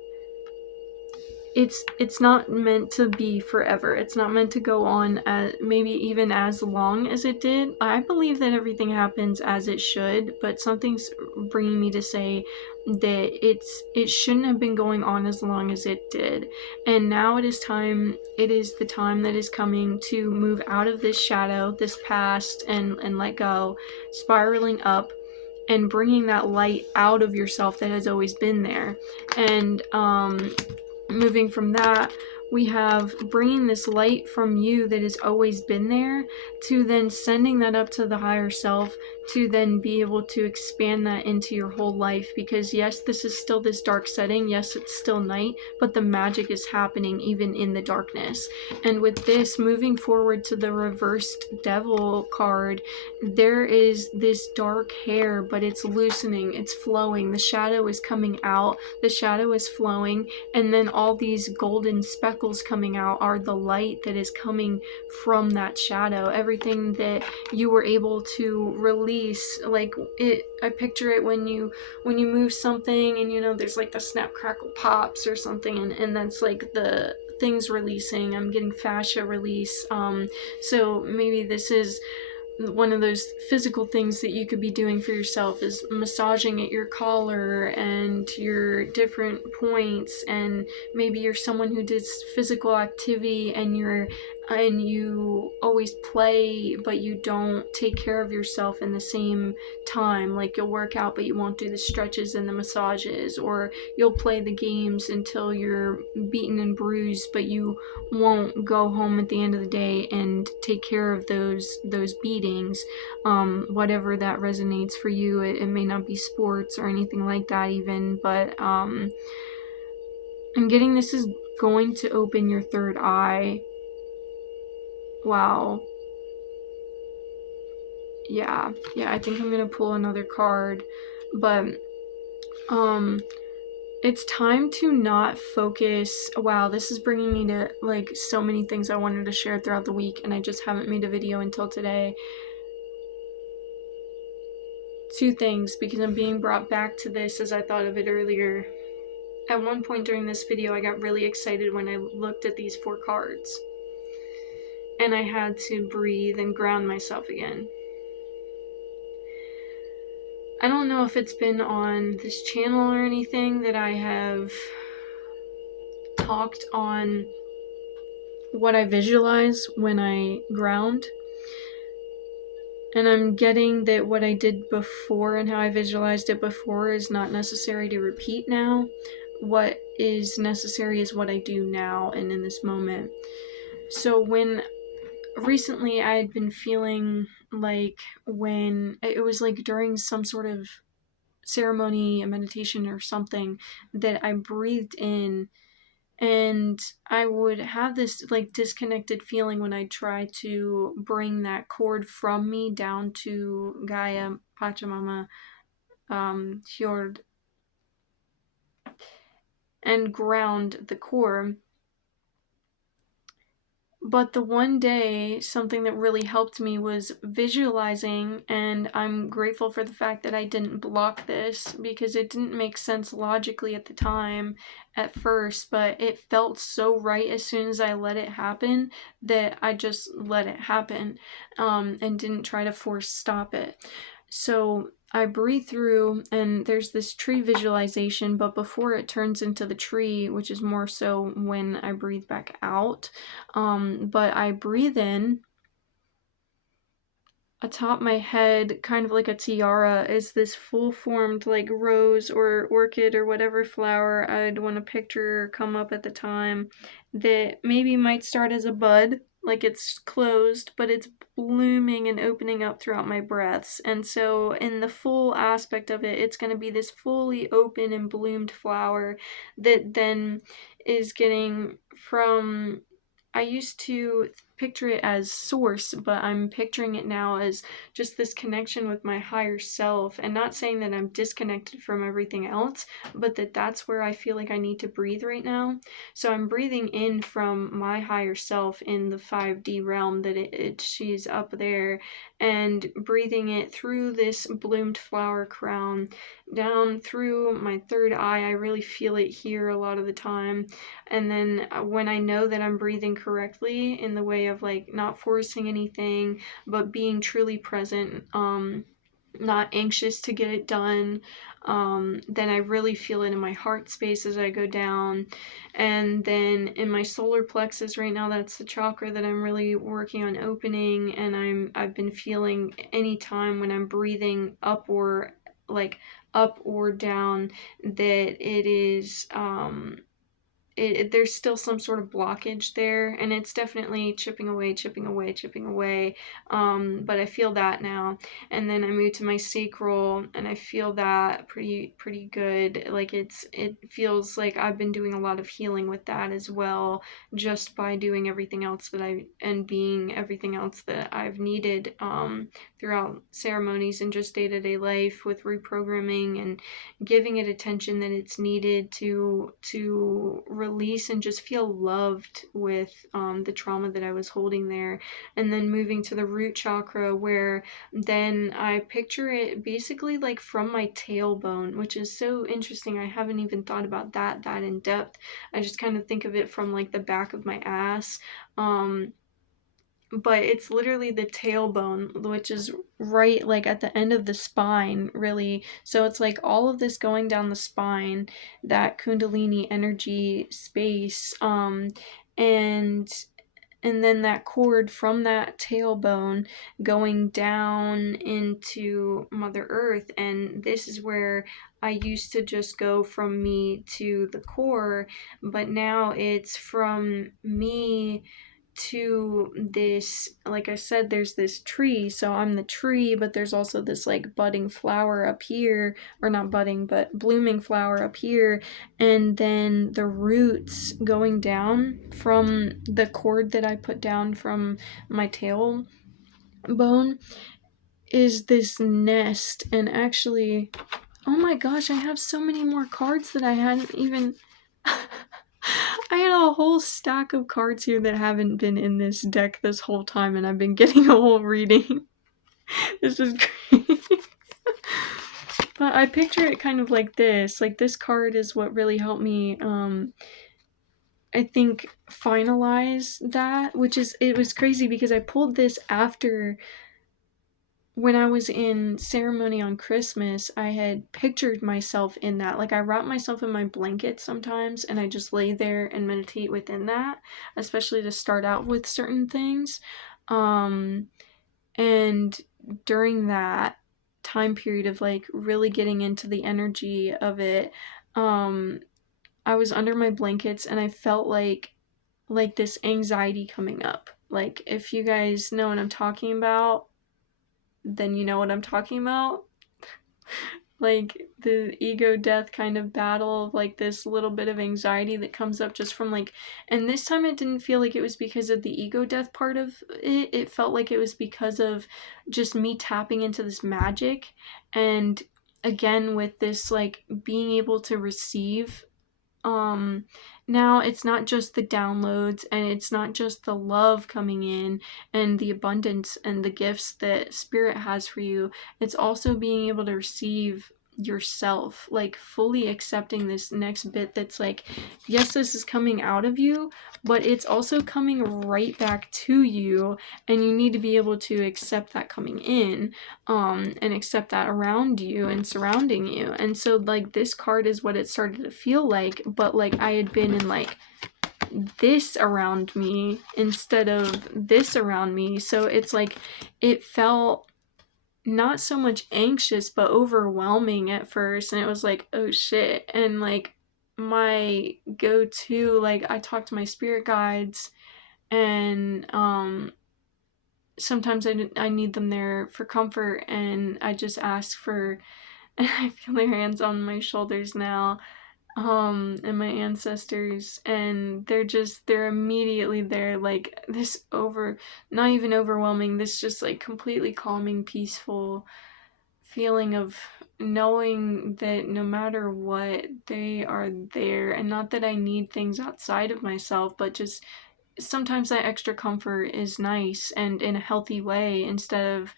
it's not meant to be forever. It's not meant to go on maybe even as long as it did. I believe that everything happens as it should, but something's bringing me to say that it shouldn't have been going on as long as it did. And now it is time. It is the time that is coming to move out of this shadow, this past, and let go, spiraling up and bringing that light out of yourself that has always been there. And moving from that, we have bringing this light from you that has always been there to then sending that up to the higher self to then be able to expand that into your whole life. Because yes, this is still this dark setting, yes, it's still night, but the magic is happening even in the darkness. And with this, moving forward to the reversed devil card, there is this dark hair, but it's loosening, it's flowing, the shadow is coming out, the shadow is flowing, and then all these golden speckles coming out are the light that is coming from that shadow. Everything that you were able to release, like it, I picture it when you move something and there's like the snap crackle pops or something, and that's like the things releasing. I'm getting fascia release. So maybe this is one of those physical things that you could be doing for yourself, is massaging at your collar and your different points. And maybe you're someone who does physical activity and you always play, but you don't take care of yourself in the same time. Like you'll work out, but you won't do the stretches and the massages, or you'll play the games until you're beaten and bruised, but you won't go home at the end of the day and take care of those beatings. Whatever that resonates for you, it may not be sports or anything like that even, but I'm getting this is going to open your third eye. Wow. Yeah, I think I'm gonna pull another card, but it's time to not focus. Wow, this is bringing me to like so many things I wanted to share throughout the week, and I just haven't made a video until today. Two things, because I'm being brought back to this as I thought of it earlier. At one point during this video, I got really excited when I looked at these 4 cards, and I had to breathe and ground myself again. I don't know if it's been on this channel or anything that I have talked on what I visualize when I ground. And I'm getting that what I did before and how I visualized it before is not necessary to repeat now. What is necessary is what I do now and in this moment. So when recently I had been feeling like, when it was like during some sort of ceremony, a meditation or something, that I breathed in, and I would have this like disconnected feeling when I try to bring that cord from me down to Gaia, Pachamama, Fjord, and ground the core. But the one day, something that really helped me was visualizing, and I'm grateful for the fact that I didn't block this, because it didn't make sense logically at the time at first, but it felt so right as soon as I let it happen that I just let it happen, and didn't try to force stop it. So I breathe through, and there's this tree visualization, but before it turns into the tree, which is more so when I breathe back out, but I breathe in. Atop my head, kind of like a tiara, is this full-formed like rose or orchid or whatever flower I'd want to picture come up at the time, that maybe might start as a bud, like it's closed, but it's blooming and opening up throughout my breaths. And so in the full aspect of it, it's going to be this fully open and bloomed flower that then is getting from, I used to picture it as source, but I'm picturing it now as just this connection with my higher self, and not saying that I'm disconnected from everything else, but that's where I feel like I need to breathe right now. So I'm breathing in from my higher self in the 5D realm, that she's up there, and breathing it through this bloomed flower crown down through my third eye. I really feel it here a lot of the time. And then when I know that I'm breathing correctly, in the way of like not forcing anything, but being truly present, not anxious to get it done, then I really feel it in my heart space as I go down. And then in my solar plexus right now, that's the chakra that I'm really working on opening. And I've been feeling anytime when I'm breathing up, or like up or down, that it is there's still some sort of blockage there, and it's definitely chipping away, chipping away, chipping away. But I feel that now. And then I move to my sacral, and I feel that pretty good. Like it feels like I've been doing a lot of healing with that as well, just by doing everything else and being everything else that I've needed throughout ceremonies and just day-to-day life, with reprogramming and giving it attention that it's needed to release and just feel loved with the trauma that I was holding there. And then moving to the root chakra, where then I picture it basically like from my tailbone, which is so interesting. I haven't even thought about that in depth. I just kind of think of it from like the back of my ass. But it's literally the tailbone, which is right like at the end of the spine, really. So it's like all of this going down the spine, that kundalini energy space, and then that cord from that tailbone going down into Mother Earth. And this is where I used to just go from me to the core, but now it's from me to this, like I said, there's this tree, so I'm the tree, but there's also this like budding flower up here, or not budding, but blooming flower up here. And then the roots going down from the cord that I put down from my tail bone is this nest. And actually, oh my gosh, I have so many more cards that I hadn't even I had a whole stack of cards here that haven't been in this deck this whole time, and I've been getting a whole reading. This is great. But I picture it kind of like this. Like, this card is what really helped me, I think, finalize that, which is, it was crazy because I pulled this after, when I was in ceremony on Christmas, I had pictured myself in that. Like, I wrap myself in my blanket sometimes, and I just lay there and meditate within that, especially to start out with certain things. And during that time period of like really getting into the energy of it, I was under my blankets, and I felt like this anxiety coming up. Like, if you guys know what I'm talking about, then you know what I'm talking about. Like, the ego death kind of battle of like this little bit of anxiety that comes up just from like, and this time it didn't feel like it was because of the ego death part of it. It felt like it was because of just me tapping into this magic. And again, with this like being able to receive, now it's not just the downloads, and it's not just the love coming in and the abundance and the gifts that spirit has for you. It's also being able to receive yourself, like fully accepting this next bit that's like, yes, this is coming out of you, but it's also coming right back to you, and you need to be able to accept that coming in, and accept that around you and surrounding you. And so like this card is what it started to feel like, but like I had been in like this around me instead of this around me. So it's like it felt not so much anxious but overwhelming at first, and it was like, oh shit. And like my go-to, like I talk to my spirit guides, and sometimes I need them there for comfort, and I just ask for, and I feel their hands on my shoulders now. and my ancestors, and they're immediately there, like this not even overwhelming, this just like completely calming, peaceful feeling of knowing that no matter what, they are there. And not that I need things outside of myself, but just sometimes that extra comfort is nice and in a healthy way, instead of,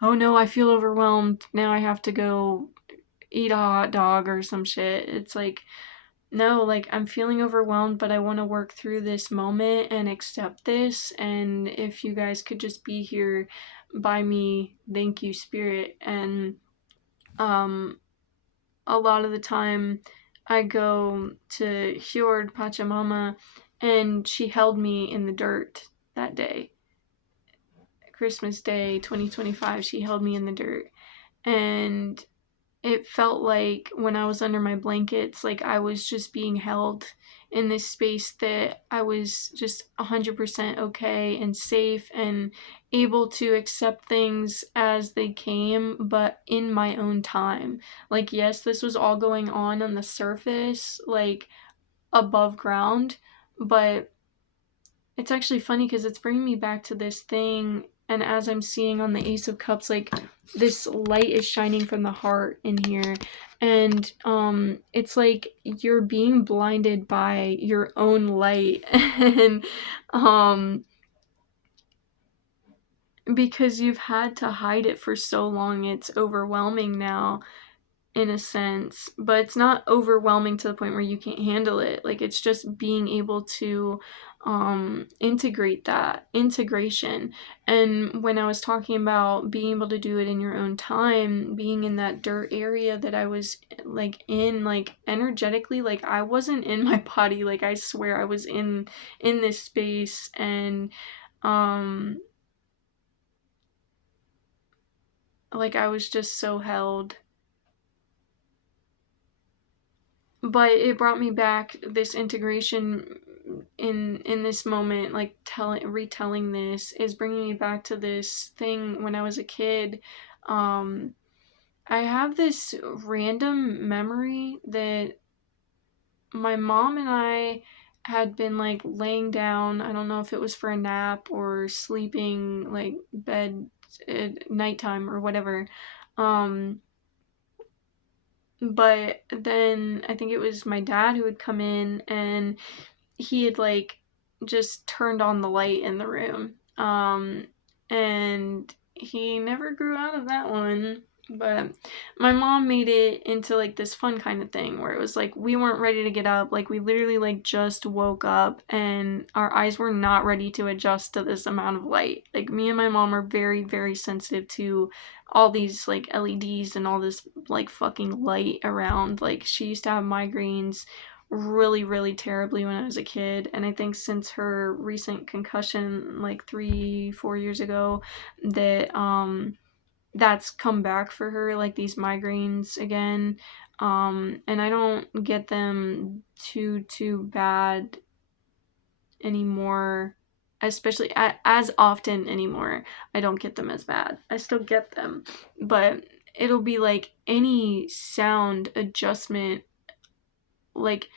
oh no, I feel overwhelmed, now I have to go eat a hot dog or some shit. It's like, no, like I'm feeling overwhelmed, but I want to work through this moment and accept this. And if you guys could just be here by me, thank you, Spirit. And um, a lot of the time, I go to Hjord Pachamama, and she held me in the dirt that day. Christmas Day 2025, she held me in the dirt. And it felt like when I was under my blankets, like I was just being held in this space, that I was just 100% okay and safe and able to accept things as they came, but in my own time. Like, yes, this was all going on the surface, like above ground, but it's actually funny because it's bringing me back to this thing. And as I'm seeing on the Ace of Cups, like this light is shining from the heart in here. And it's like you're being blinded by your own light. And because you've had to hide it for so long, it's overwhelming now, in a sense, but it's not overwhelming to the point where you can't handle it. Like, it's just being able to integrate that integration. And when I was talking about being able to do it in your own time, being in that dirt area that I was like in, like energetically, like I wasn't in my body, like I swear I was in this space. And like I was just so held. But it brought me back, this integration in this moment, like retelling this is bringing me back to this thing when I was a kid. I have this random memory that my mom and I had been like laying down. I don't know if it was for a nap or sleeping, like bed at nighttime or whatever. um but then I think it was my dad who would come in, and he had like just turned on the light in the room. And he never grew out of that one. But my mom made it into like this fun kind of thing where it was like we weren't ready to get up. Like we literally like just woke up and our eyes were not ready to adjust to this amount of light. Like me and my mom are very, very sensitive to all these like LEDs and all this like fucking light around. Like she used to have migraines really, really terribly when I was a kid. And I think since her recent concussion, like 3, 4 years ago, that that's come back for her, like these migraines again. And I don't get them too bad anymore, especially as often anymore. I don't get them as bad. I still get them, but it'll be like any sound adjustment, like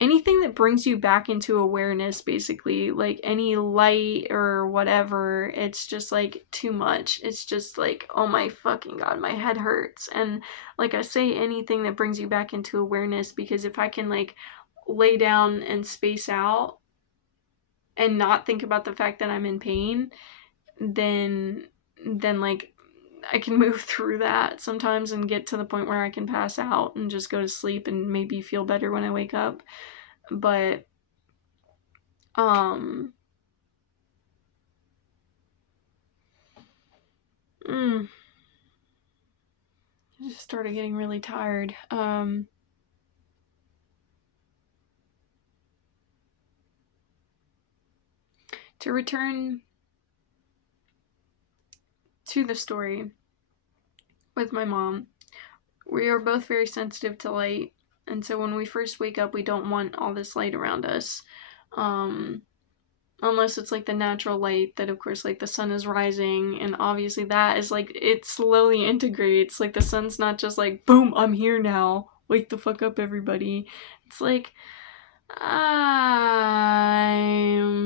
anything that brings you back into awareness, basically, like any light or whatever. It's just like too much. It's just like, oh my fucking god, my head hurts. And like I say, anything that brings you back into awareness, because if I can like lay down and space out and not think about the fact that I'm in pain, then like I can move through that sometimes and get to the point where I can pass out and just go to sleep and maybe feel better when I wake up. But um I just started getting really tired. To return to the story with my mom, we are both very sensitive to light, and so when we first wake up, we don't want all this light around us. Um, Unless it's like the natural light that, of course, like the sun is rising, and obviously that is like it slowly integrates. Like the sun's not just like boom, I'm here now, wake the fuck up everybody. It's like, I'm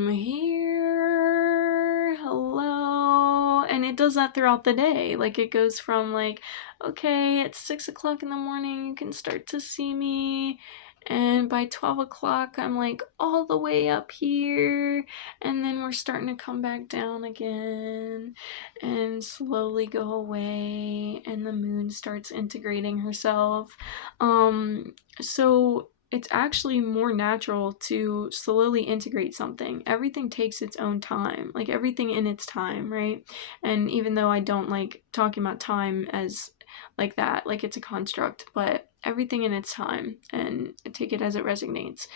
here. Hello. And it does that throughout the day. Like, it goes from, like, okay, it's 6 o'clock in the morning, you can start to see me. And by 12 o'clock, I'm like all the way up here. And then we're starting to come back down again and slowly go away. And the moon starts integrating herself. So it's actually more natural to slowly integrate something. Everything takes its own time, like everything in its time, right? And even though I don't like talking about time as like that, like it's a construct, but everything in its time, and take it as it resonates.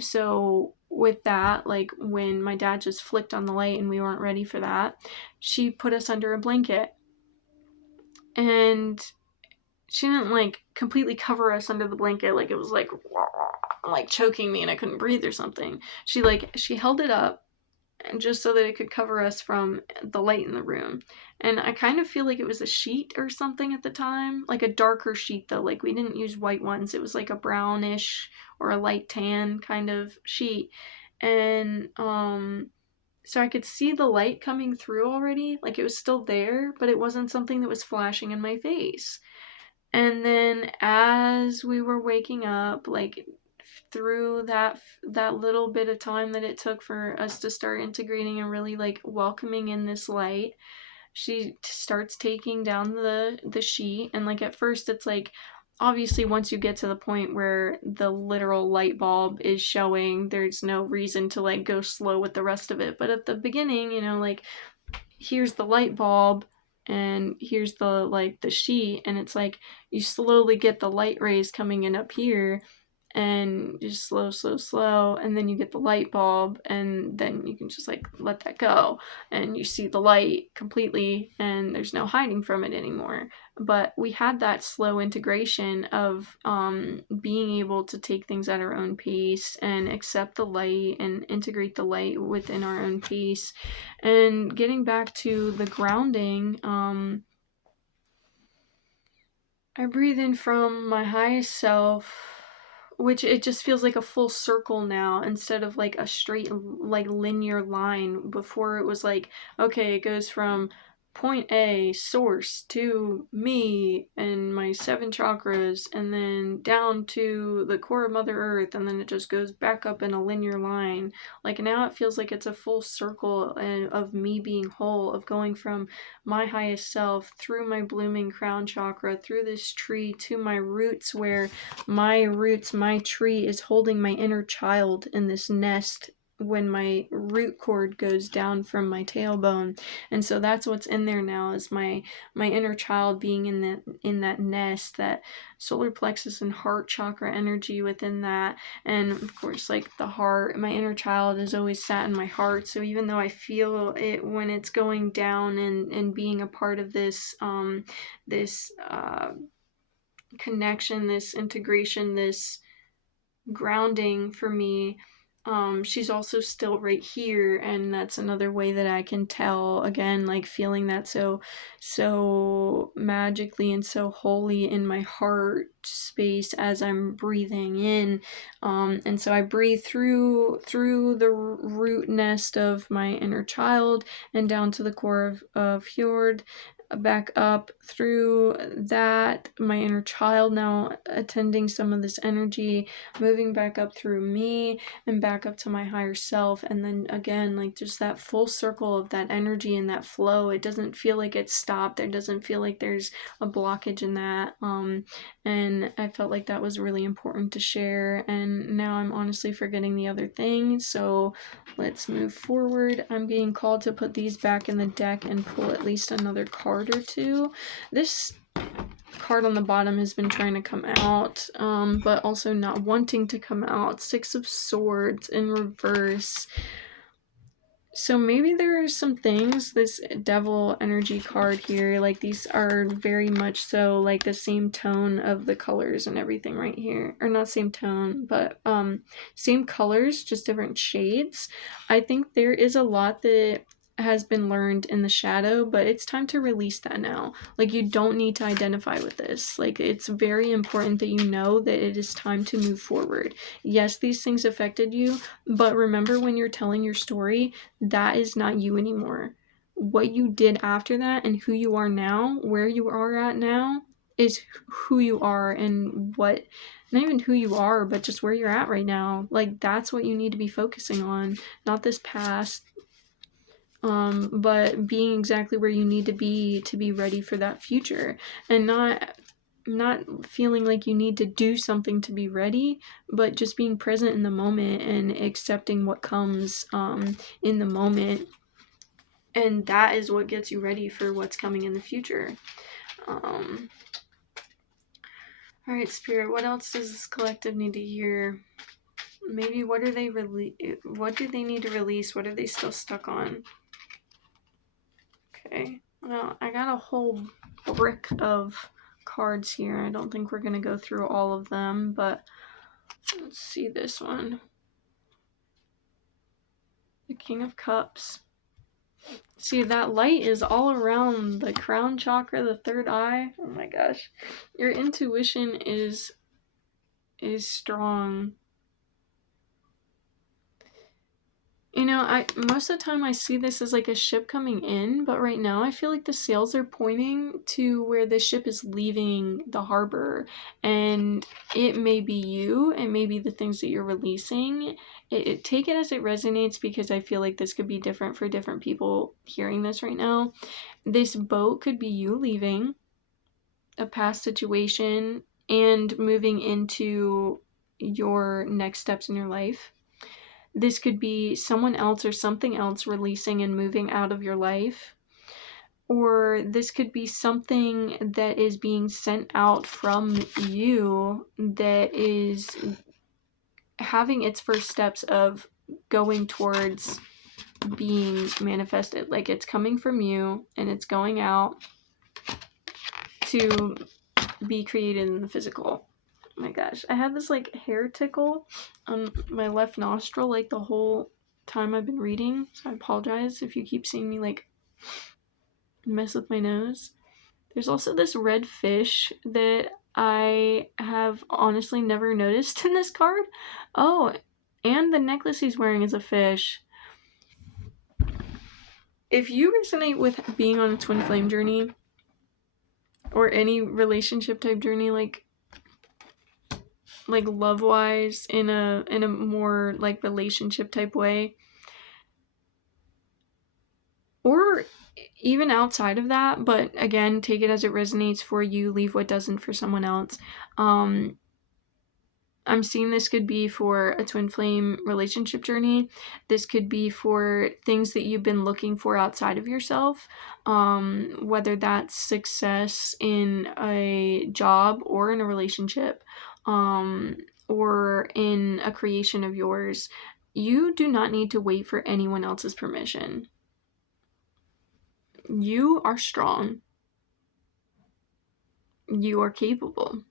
So with that, like when my dad just flicked on the light and we weren't ready for that, she put us under a blanket. And she didn't like completely cover us under the blanket, like it was like choking me and I couldn't breathe or something. She held it up and just so that it could cover us from the light in the room. And I kind of feel like it was a sheet or something at the time, like a darker sheet though. Like we didn't use white ones. It was like a brownish or a light tan kind of sheet. And so I could see the light coming through already. Like it was still there, but it wasn't something that was flashing in my face. And then as we were waking up, like through that little bit of time that it took for us to start integrating and really like welcoming in this light, she starts taking down the sheet. And like at first it's like, obviously once you get to the point where the literal light bulb is showing, there's no reason to like go slow with the rest of it. But at the beginning, you know, like here's the light bulb and here's the sheet, and it's like you slowly get the light rays coming in up here, and just slow, and then you get the light bulb, and then you can just like let that go, and you see the light completely, and there's no hiding from it anymore. But we had that slow integration of being able to take things at our own pace and accept the light and integrate the light within our own pace. And getting back to the grounding, I breathe in from my highest self, which it just feels like a full circle now instead of like a straight, like linear line. Before it was like, okay, it goes from point A, source, to me and my 7 chakras, and then down to the core of Mother Earth, and then it just goes back up in a linear line. Like now it feels like it's a full circle of me being whole, of going from my highest self through my blooming crown chakra, through this tree to my roots, where my tree is holding my inner child in this nest when my root cord goes down from my tailbone. And so that's what's in there now, is my inner child being in that nest, that solar plexus and heart chakra energy within that. And of course, like the heart, my inner child is always sat in my heart. So even though I feel it when it's going down and being a part of this this connection, this integration, this grounding for me, she's also still right here. And that's another way that I can tell, again, like feeling that so magically and so wholly in my heart space as I'm breathing in. And so I breathe through the root nest of my inner child and down to the core of Fjord, back up through that, my inner child now attending some of this energy, moving back up through me and back up to my higher self. And then again, like just that full circle of that energy and that flow. It doesn't feel like it's stopped. There doesn't feel like there's a blockage in that. And I felt like that was really important to share. And now I'm honestly forgetting the other things. So let's move forward. I'm being called to put these back in the deck and pull at least another card or two. This card on the bottom has been trying to come out, but also not wanting to come out. 6 of Swords in reverse. So maybe there are some things, this Devil energy card here, like these are very much so like the same tone of the colors and everything right here. Or not same tone, but same colors, just different shades. I think there is a lot that has been learned in the shadow, but it's time to release that now. Like, you don't need to identify with this. Like, it's very important that you know that it is time to move forward. Yes, these things affected you, but remember, when you're telling your story, that is not you anymore. What you did after that and who you are now, where you are at now, is who you are, and what, not even who you are, but just where you're at right now. Like, that's what you need to be focusing on, not this past, but being exactly where you need to be ready for that future, and not feeling like you need to do something to be ready, but just being present in the moment and accepting what comes in the moment, and that is what gets you ready for what's coming in the future. All right, Spirit, what else does this collective need to hear? Maybe what do they need to release? What are they still stuck on? Okay, well, I got a whole brick of cards here. I don't think we're going to go through all of them, but let's see this one. The King of Cups. See, that light is all around the crown chakra, the third eye. Oh my gosh. Your intuition is strong. You know, most of the time I see this as like a ship coming in, but right now I feel like the sails are pointing to where the ship is leaving the harbor, and it may be you, it may be the things that you're releasing. Take it as it resonates, because I feel like this could be different for different people hearing this right now. This boat could be you leaving a past situation and moving into your next steps in your life. This could be someone else or something else releasing and moving out of your life. Or this could be something that is being sent out from you that is having its first steps of going towards being manifested. Like, it's coming from you and it's going out to be created in the physical. Oh my gosh, I had this like hair tickle on my left nostril like the whole time I've been reading, so I apologize if you keep seeing me like mess with my nose. There's also this red fish that I have honestly never noticed in this card. Oh, and the necklace he's wearing is a fish. If you resonate with being on a twin flame journey or any relationship type journey, like love wise, in a more like relationship type way, or even outside of that, but again, take it as it resonates for you, leave what doesn't for someone else. I'm seeing this could be for a twin flame relationship journey. This could be for things that you've been looking for outside of yourself, whether that's success in a job or in a relationship, or in a creation of yours. You do not need to wait for anyone else's permission. You are strong. You are capable.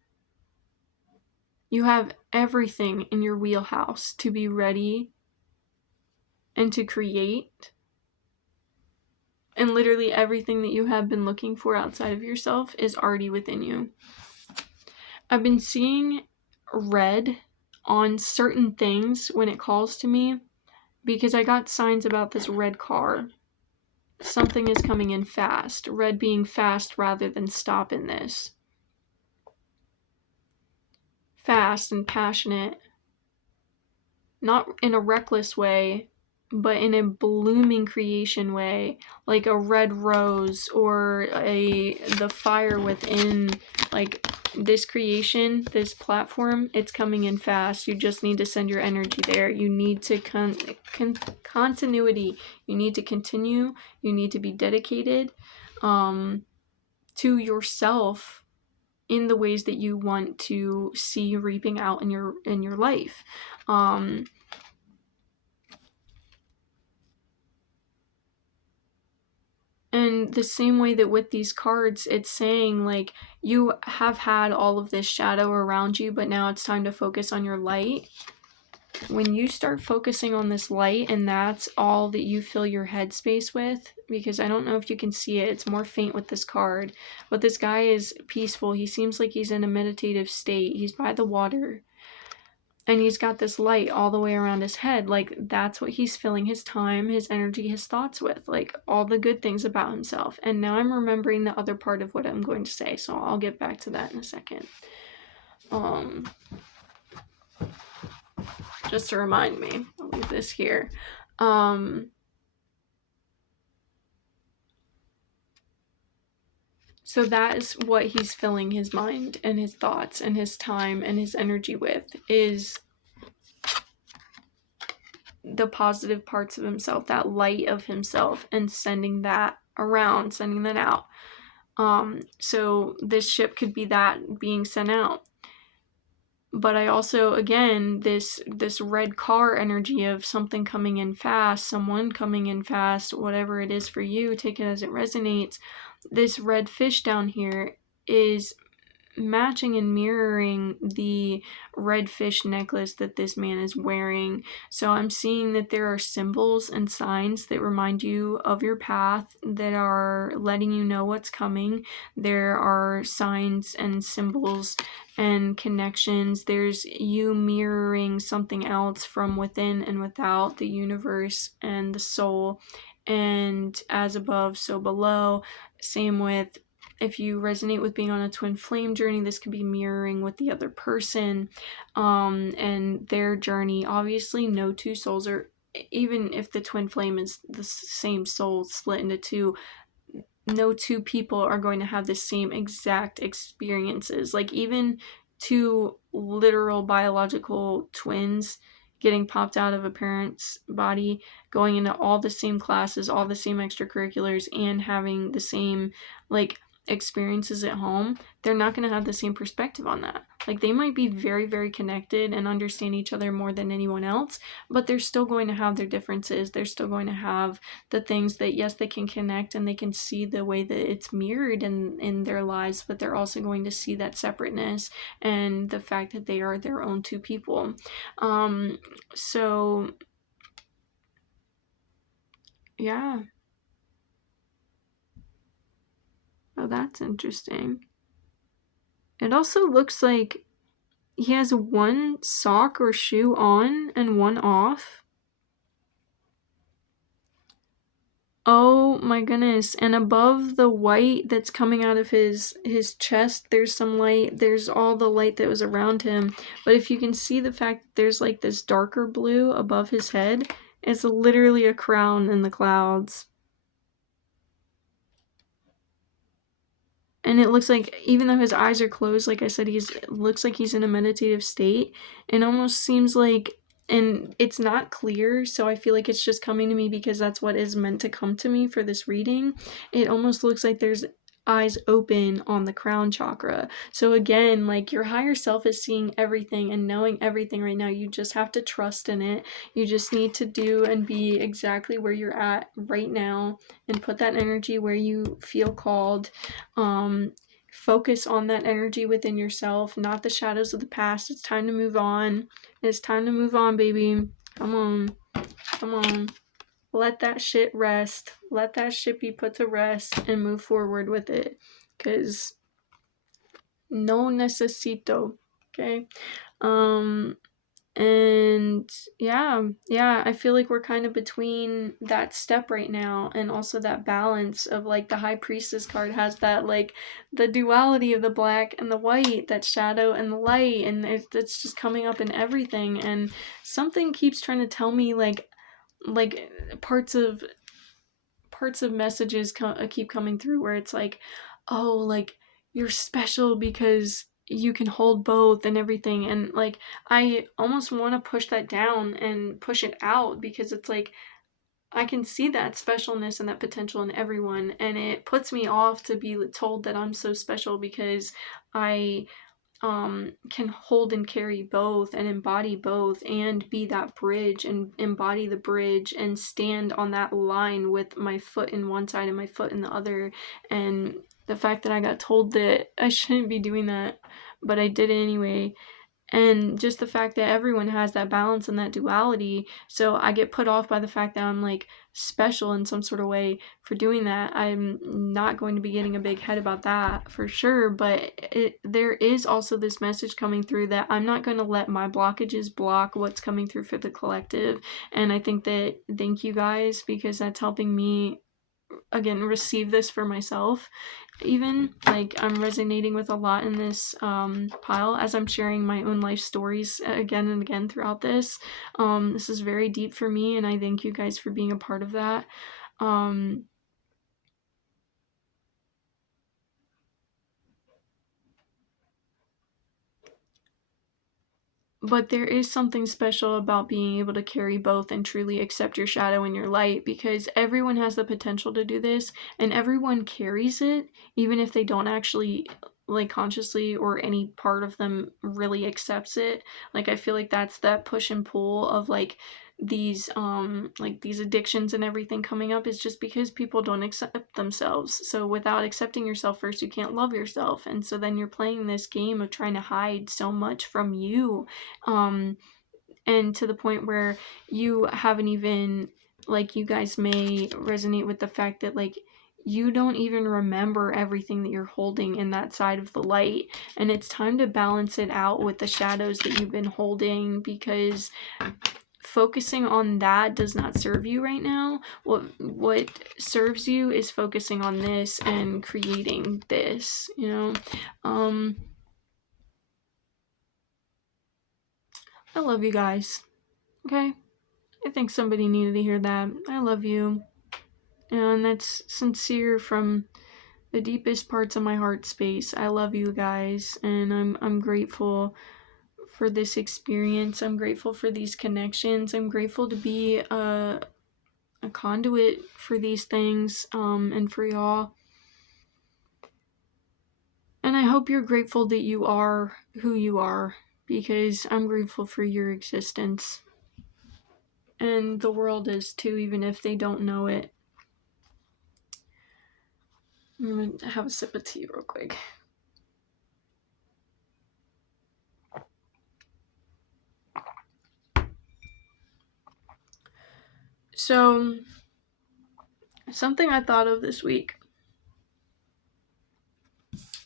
You have everything in your wheelhouse to be ready and to create. And literally everything that you have been looking for outside of yourself is already within you. I've been seeing red on certain things when it calls to me, because I got signs about this red car. Something is coming in fast. Red being fast rather than stop in this. Fast and passionate. Not in a reckless way, but in a blooming creation way, like a red rose or the fire within, like this creation, this platform. It's coming in fast. You just need to send your energy there. You need to continuity. You need to continue. You need to be dedicated to yourself in the ways that you want to see reaping out in your life. And the same way that with these cards, it's saying like you have had all of this shadow around you, but now it's time to focus on your light. when you start focusing on this light and that's all that you fill your headspace with, because I don't know if you can see it, it's more faint with this card, but this guy is peaceful. He seems like he's in a meditative state. He's by the water and he's got this light all the way around his head. Like, that's what he's filling his time, his energy, his thoughts with, like all the good things about himself. And now I'm remembering the other part of what I'm going to say, so I'll get back to that in a second. Just to remind me, I'll leave this here. So that is what he's filling his mind and his thoughts and his time and his energy with, is the positive parts of himself, that light of himself, and sending that around, sending that out. So this ship could be that being sent out. But I also, again, this red car energy of something coming in fast, someone coming in fast, whatever it is for you, take it as it resonates. This red fish down here is matching and mirroring the red fish necklace that this man is wearing. So I'm seeing that there are symbols and signs that remind you of your path, that are letting you know what's coming. There are signs and symbols and connections. There's you mirroring something else from within and without, the universe and the soul, and as above, so below. Same with, if you resonate with being on a twin flame journey, this could be mirroring with the other person and their journey. Obviously, no two souls are, even if the twin flame is the same soul split into two, no two people are going to have the same exact experiences. Like, even two literal biological twins getting popped out of a parent's body, going into all the same classes, all the same extracurriculars, and having the same, like, experiences at home, they're not going to have the same perspective on that. Like, they might be very, very connected and understand each other more than anyone else, but they're still going to have their differences. They're still going to have the things that, yes, they can connect and they can see the way that it's mirrored in their lives, but they're also going to see that separateness and the fact that they are their own two people. So yeah. Oh, that's interesting. It also looks like he has one sock or shoe on and one off. Oh my goodness. And above the white that's coming out of his chest, there's some light. There's all the light that was around him. But if you can see the fact that there's like this darker blue above his head, it's literally a crown in the clouds. And it looks like, even though his eyes are closed, like I said, looks like he's in a meditative state. It almost seems like, and it's not clear, so I feel like it's just coming to me because that's what is meant to come to me for this reading. It almost looks like there's eyes open on the crown chakra. So again, like, your higher self is seeing everything and knowing everything right now. You just have to trust in it. You just need to do and be exactly where you're at right now and put that energy where you feel called. Focus on that energy within yourself, not the shadows of the past. It's time to move on. It's time to move on, baby. Come on. Come on. Let that shit rest. Let that shit be put to rest and move forward with it. Because no necesito. Okay? And yeah, I feel like we're kind of between that step right now, and also that balance of, like, the High Priestess card has that, like, the duality of the black and the white, that shadow and the light, and it's just coming up in everything. And something keeps trying to tell me, like parts of messages keep coming through where it's like, oh, like, you're special because you can hold both and everything. And, like, I almost want to push that down and push it out, because it's like, I can see that specialness and that potential in everyone, and it puts me off to be told that I'm so special because I can hold and carry both and embody both and be that bridge and embody the bridge and stand on that line with my foot in one side and my foot in the other. And the fact that I got told that I shouldn't be doing that, but I did it anyway, And just the fact that everyone has that balance and that duality, so I get put off by the fact that I'm like special in some sort of way for doing that. I'm not going to be getting a big head about that for sure, but there is also this message coming through that I'm not going to let my blockages block what's coming through for the collective. And I think that, thank you guys, because that's helping me again receive this for myself. Even like I'm resonating with a lot in this pile as I'm sharing my own life stories again and again throughout this. This is very deep for me, and I thank you guys for being a part of that. But there is something special about being able to carry both and truly accept your shadow and your light, because everyone has the potential to do this and everyone carries it, even if they don't actually like consciously or any part of them really accepts it. Like I feel like that's that push and pull of like these addictions and everything coming up is just because people don't accept themselves. So without accepting yourself first, you can't love yourself, and so then you're playing this game of trying to hide so much from you, um, and to the point where you haven't even, like, you guys may resonate with the fact that like you don't even remember everything that you're holding in that side of the light, and it's time to balance it out with the shadows that you've been holding, because focusing on that does not serve you right now. What serves you is focusing on this and creating this, you know. I love you guys. Okay? I think somebody needed to hear that. I love you. And that's sincere from the deepest parts of my heart space. I love you guys, and I'm grateful for this experience. I'm grateful for these connections. I'm grateful to be a conduit for these things, and for y'all. And I hope you're grateful that you are who you are, because I'm grateful for your existence. And the world is too, even if they don't know it. I'm gonna have a sip of tea real quick. So, something I thought of this week,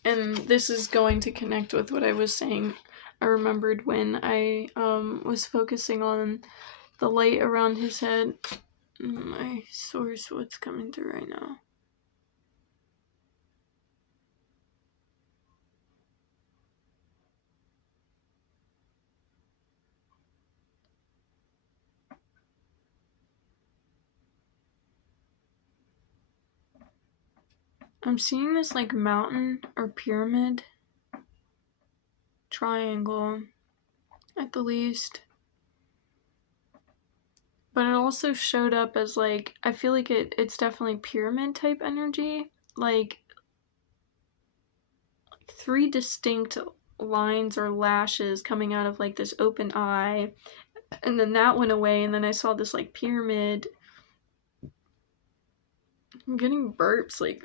and this is going to connect with what I was saying. I remembered when I was focusing on the light around his head. My source, what's coming through right now? I'm seeing this like mountain or pyramid triangle at the least. But it also showed up as like, I feel like it's definitely pyramid type energy. Like 3 distinct lines or lashes coming out of like this open eye. And then that went away, and then I saw this like pyramid. I'm getting burps. Like,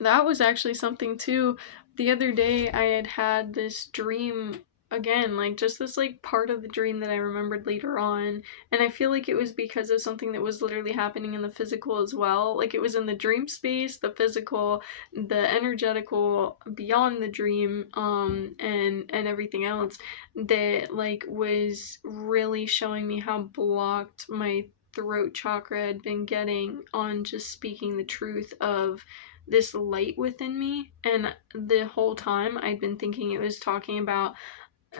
that was actually something too. The other day I had this dream again, like just this like part of the dream that I remembered later on, and I feel like it was because of something that was literally happening in the physical as well. Like it was in the dream space, the physical, the energetical beyond the dream, and everything else that like was really showing me how blocked my throat chakra had been getting on just speaking the truth of this light within me. And the whole time I'd been thinking it was talking about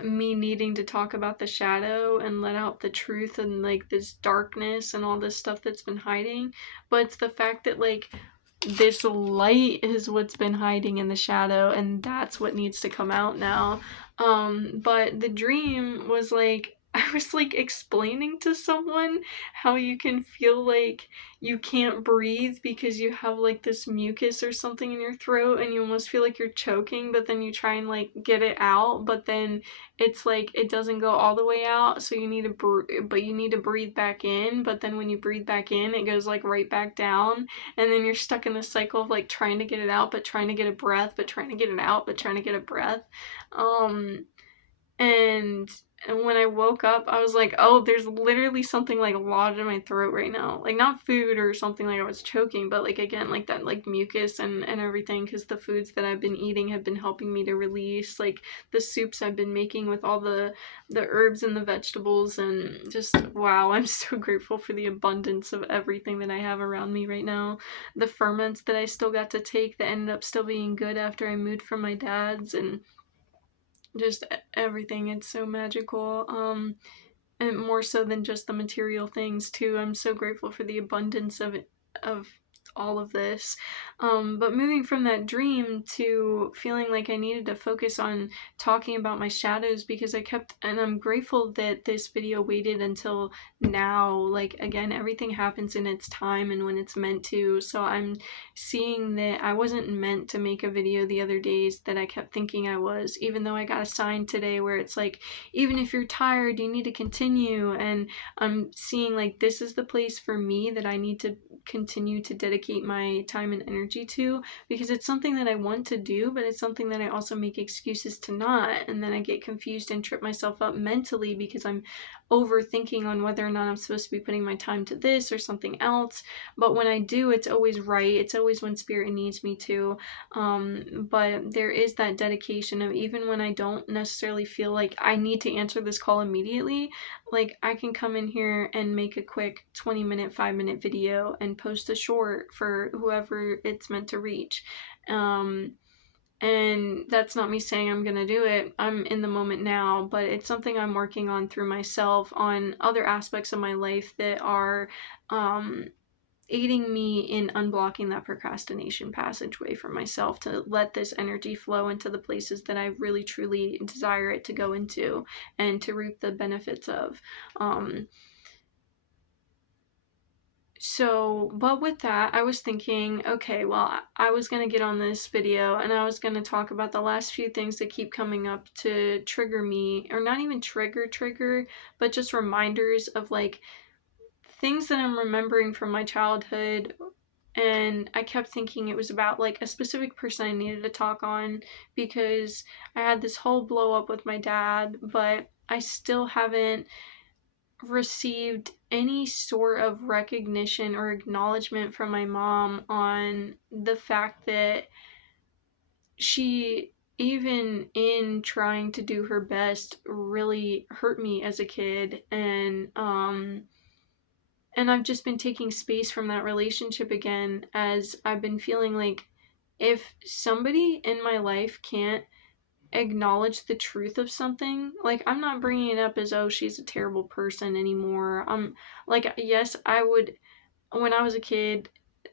me needing to talk about the shadow and let out the truth and like this darkness and all this stuff that's been hiding. But it's the fact that like this light is what's been hiding in the shadow, and that's what needs to come out now. But the dream was like I was like explaining to someone how you can feel like you can't breathe because you have like this mucus or something in your throat and you almost feel like you're choking, but then you try and like get it out, but then it's like it doesn't go all the way out, so you need to but you need to breathe back in, but then when you breathe back in, it goes like right back down, and then you're stuck in this cycle of like trying to get it out, but trying to get a breath, but trying to get it out, but trying to get a breath. Um and when I woke up, I was like, oh, there's literally something like lodged in my throat right now. Like, not food or something like I was choking, but like, again, like that, like mucus and everything, because the foods that I've been eating have been helping me to release, like, the soups I've been making with all the herbs and the vegetables. And just, wow, I'm so grateful for the abundance of everything that I have around me right now. The ferments that I still got to take that ended up still being good after I moved from my dad's, and just everything. It's so magical. And more so than just the material things too. I'm so grateful for the abundance of all of this. But moving from that dream to feeling like I needed to focus on talking about my shadows, because and I'm grateful that this video waited until now. Like, again, everything happens in its time and when it's meant to. So I'm seeing that I wasn't meant to make a video the other days that I kept thinking I was, even though I got a sign today where it's like, even if you're tired, you need to continue. And I'm seeing like this is the place for me that I need to continue to dedicate my time and energy to, because it's something that I want to do, but it's something that I also make excuses to not. And then I get confused and trip myself up mentally because I'm overthinking on whether or not I'm supposed to be putting my time to this or something else. But when I do, it's always right. It's always when spirit needs me to. But there is that dedication of, even when I don't necessarily feel like I need to answer this call immediately, like I can come in here and make a quick 20-minute, 5-minute video and post a short for whoever it's meant to reach. And that's not me saying I'm gonna do it. I'm in the moment now, but it's something I'm working on through myself on other aspects of my life that are um, aiding me in unblocking that procrastination passageway for myself, to let this energy flow into the places that I really truly desire it to go into and to reap the benefits of. But with that, I was thinking, okay, well, I was going to get on this video and I was going to talk about the last few things that keep coming up to trigger me, or not even trigger, but just reminders of like things that I'm remembering from my childhood. And I kept thinking it was about like a specific person I needed to talk on, because I had this whole blow up with my dad, but I still haven't received any sort of recognition or acknowledgement from my mom on the fact that she, even in trying to do her best, really hurt me as a kid. And I've just been taking space from that relationship again, as I've been feeling like if somebody in my life can't acknowledge the truth of something, like, I'm not bringing it up as, oh, she's a terrible person anymore. Like, yes, I would, when I was a kid,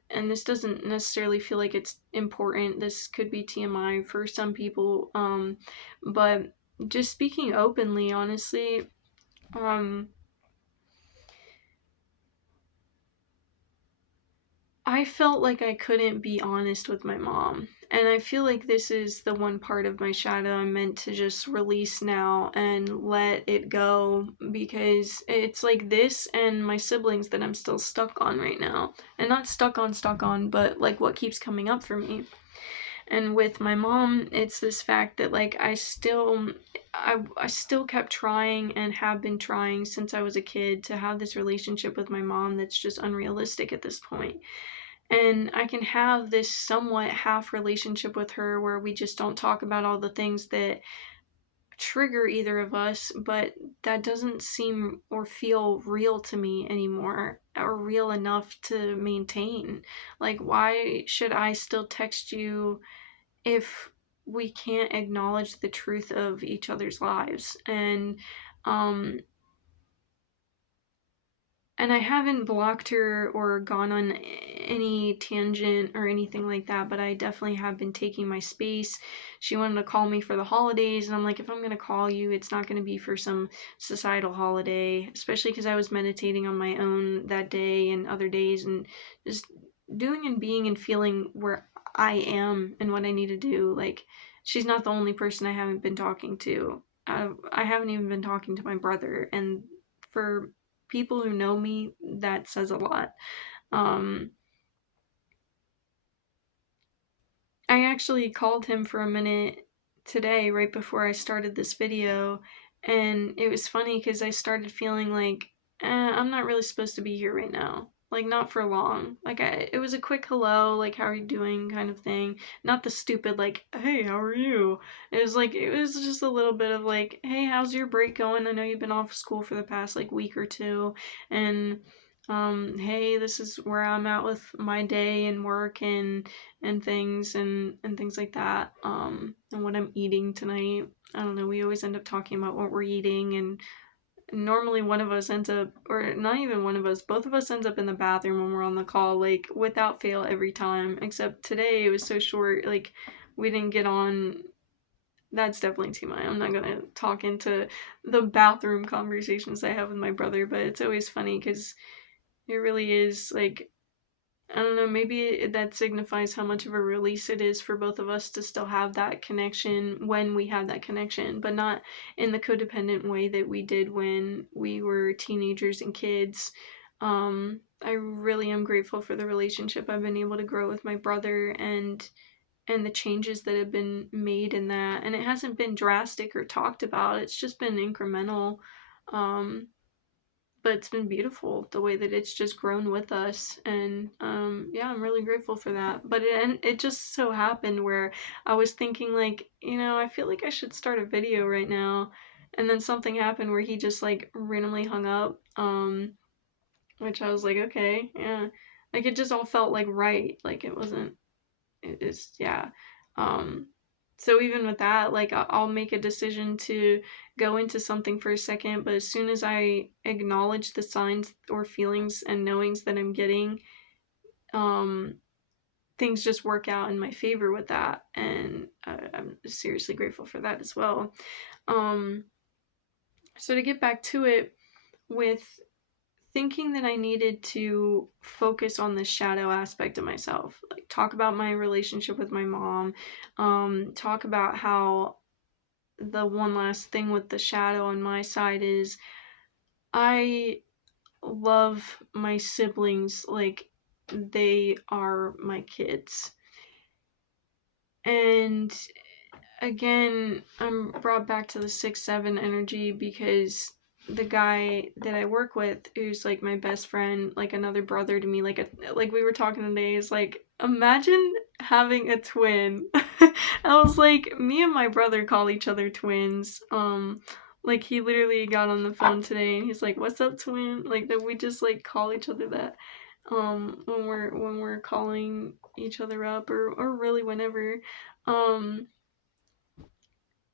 and this doesn't necessarily feel like it's important, this could be TMI for some people, but just speaking openly, honestly, I felt like I couldn't be honest with my mom. And I feel like this is the one part of my shadow I'm meant to just release now and let it go, because it's like this and my siblings that I'm still stuck on right now. And not stuck on, but like what keeps coming up for me. And with my mom, it's this fact that like I still kept trying and have been trying since I was a kid to have this relationship with my mom that's just unrealistic at this point. And I can have this somewhat half relationship with her where we just don't talk about all the things that trigger either of us, but that doesn't seem or feel real to me anymore, or real enough to maintain. Like, why should I still text you if we can't acknowledge the truth of each other's lives? Um and I haven't blocked her or gone on any tangent or anything like that, but I definitely have been taking my space. She wanted to call me for the holidays, and I'm like, if I'm going to call you, it's not going to be for some societal holiday, especially because I was meditating on my own that day and other days, and just doing and being and feeling where I am and what I need to do. Like, she's not the only person I haven't been talking to. I haven't even been talking to my brother, and for people who know me, that says a lot. Um, I actually called him for a minute today, right before I started this video, and it was funny because I started feeling like, I'm not really supposed to be here right now. Like, not for long. Like, it was a quick hello, like, how are you doing kind of thing. Not the stupid, like, hey, how are you? It was like, it was just a little bit of like, hey, how's your break going? I know you've been off school for the past, like, week or two, and, hey, this is where I'm at with my day and work and things and things like that, and what I'm eating tonight. I don't know, we always end up talking about what we're eating, and normally one of us ends up, or not even one of us, both of us ends up in the bathroom when we're on the call, like, without fail every time, except today it was so short, like, we didn't get on. That's definitely too much. I'm not gonna talk into the bathroom conversations I have with my brother, but it's always funny because it really is like, I don't know, maybe that signifies how much of a release it is for both of us to still have that connection when we have that connection, but not in the codependent way that we did when we were teenagers and kids. I really am grateful for the relationship I've been able to grow with my brother, and the changes that have been made in that. And it hasn't been drastic or talked about. It's just been incremental. Um, but it's been beautiful the way that it's just grown with us, and yeah, I'm really grateful for that. But it just so happened where I was thinking, like, I feel like I should start a video right now, and then something happened where he just like randomly hung up, which I was like, okay, yeah, like it just all felt like right, like it wasn't, it is, yeah. Um, so even with that, like I'll make a decision to go into something for a second, but as soon as I acknowledge the signs or feelings and knowings that I'm getting, um, things just work out in my favor with that, and I'm seriously grateful for that as well. Um, so to get back to it, with thinking that I needed to focus on the shadow aspect of myself, like talk about my relationship with my mom, talk about how the one last thing with the shadow on my side is I love my siblings like they are my kids. And again, I'm brought back to the 6-7 energy because the guy that I work with, who's like my best friend, like another brother to me, like we were talking today, is like, imagine having a twin. I was like, me and my brother call each other twins. Like he literally got on the phone today and he's like, "What's up, twin?" Like that we just like call each other that when we're calling each other up, or really whenever. Um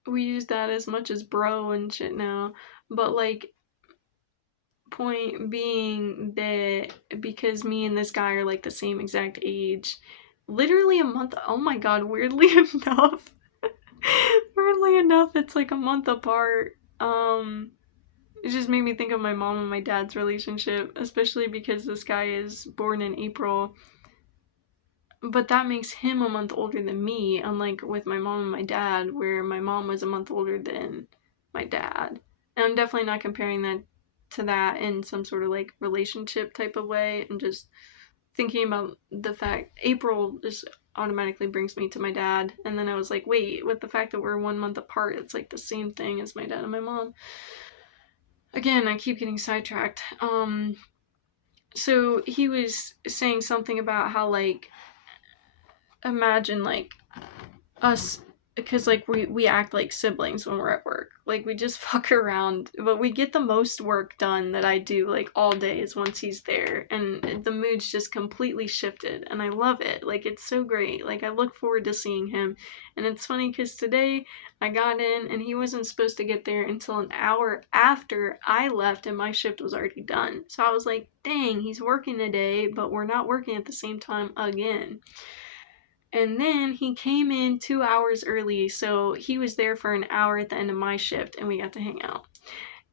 we use that as much as bro and shit now. But like, point being that because me and this guy are like the same exact age, literally a month, oh my god, weirdly enough, weirdly enough, it's like a month apart. It just made me think of my mom and my dad's relationship, especially because this guy is born in April, but that makes him a month older than me, unlike with my mom and my dad, where my mom was a month older than my dad. And I'm definitely not comparing that to that in some sort of like relationship type of way. I'm just thinking about the fact April just automatically brings me to my dad. And then I was like, wait, with the fact that we're 1 month apart, it's like the same thing as my dad and my mom. Again, I keep getting sidetracked. So he was saying something about how, like, imagine like us because like we act like siblings when we're at work. Like we just fuck around, but we get the most work done that I do like all day is once he's there, and the mood's just completely shifted, and I love it. Like it's so great. Like I look forward to seeing him, and it's funny because today I got in and he wasn't supposed to get there until an hour after I left and my shift was already done. So I was like, dang, he's working today, but we're not working at the same time again. And then he came in 2 hours early, so he was there for an hour at the end of my shift, and we got to hang out.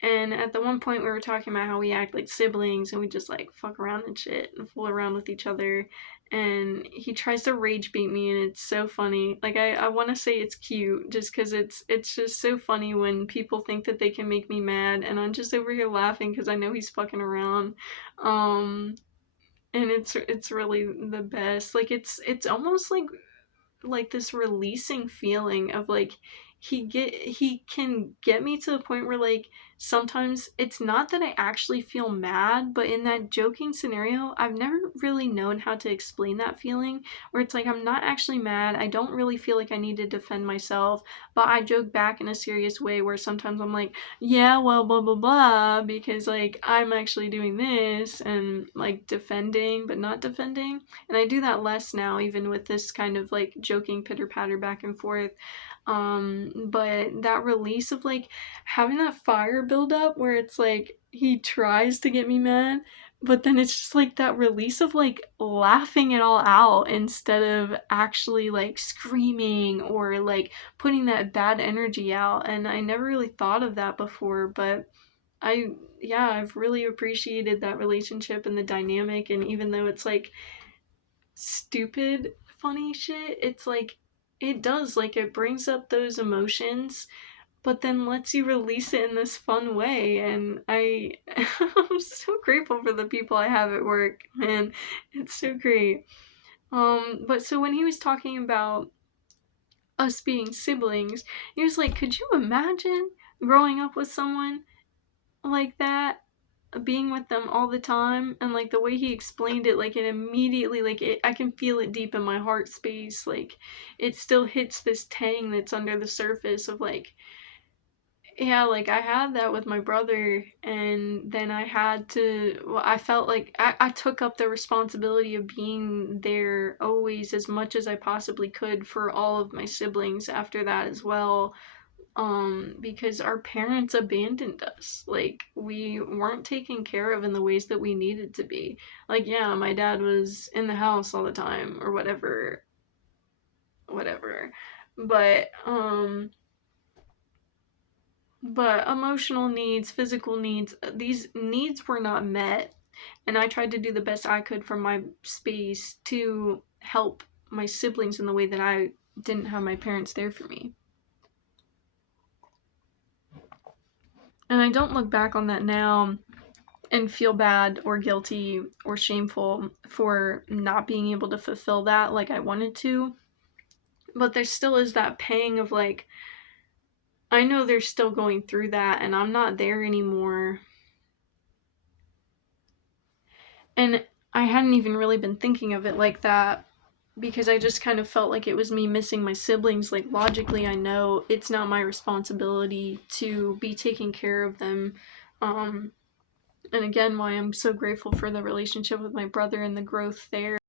And at the one point, we were talking about how we act like siblings, and we just like fuck around and shit and fool around with each other. And he tries to rage bait me, and it's so funny. Like I want to say it's cute, just because it's just so funny when people think that they can make me mad, and I'm just over here laughing because I know he's fucking around. And it's really the best. Like it's almost like this releasing feeling of like he can get me to the point where like sometimes it's not that I actually feel mad, but in that joking scenario I've never really known how to explain that feeling, where it's like I'm not actually mad, I don't really feel like I need to defend myself, but I joke back in a serious way where sometimes I'm like, yeah, well, blah blah blah, because like I'm actually doing this and like defending but not defending. And I do that less now, even with this kind of like joking pitter patter back and forth. But that release of like having that fire build up where it's like he tries to get me mad, but then it's just like that release of like laughing it all out instead of actually like screaming or like putting that bad energy out. And I never really thought of that before, but yeah, I've really appreciated that relationship and the dynamic. And even though it's like stupid funny shit, it's like it does, like it brings up those emotions but then lets you release it in this fun way. And I'm so grateful for the people I have at work, man. It's so great. But so when he was talking about us being siblings, he was like, could you imagine growing up with someone like that, being with them all the time? And like the way he explained it, like it immediately, like it, I can feel it deep in my heart space. Like it still hits this tang that's under the surface of like, yeah, like I had that with my brother, and then I had to, well, I felt like I took up the responsibility of being there always as much as I possibly could for all of my siblings after that as well. Because our parents abandoned us. Like we weren't taken care of in the ways that we needed to be. Like, yeah, my dad was in the house all the time or whatever, whatever. But but emotional needs, physical needs, these needs were not met. And I tried to do the best I could from my space to help my siblings in the way that I didn't have my parents there for me. And I don't look back on that now and feel bad or guilty or shameful for not being able to fulfill that like I wanted to. But there still is that pang of like, I know they're still going through that and I'm not there anymore. And I hadn't even really been thinking of it like that because I just kind of felt like it was me missing my siblings. Like, logically, I know it's not my responsibility to be taking care of them. And again, why I'm so grateful for the relationship with my brother and the growth there.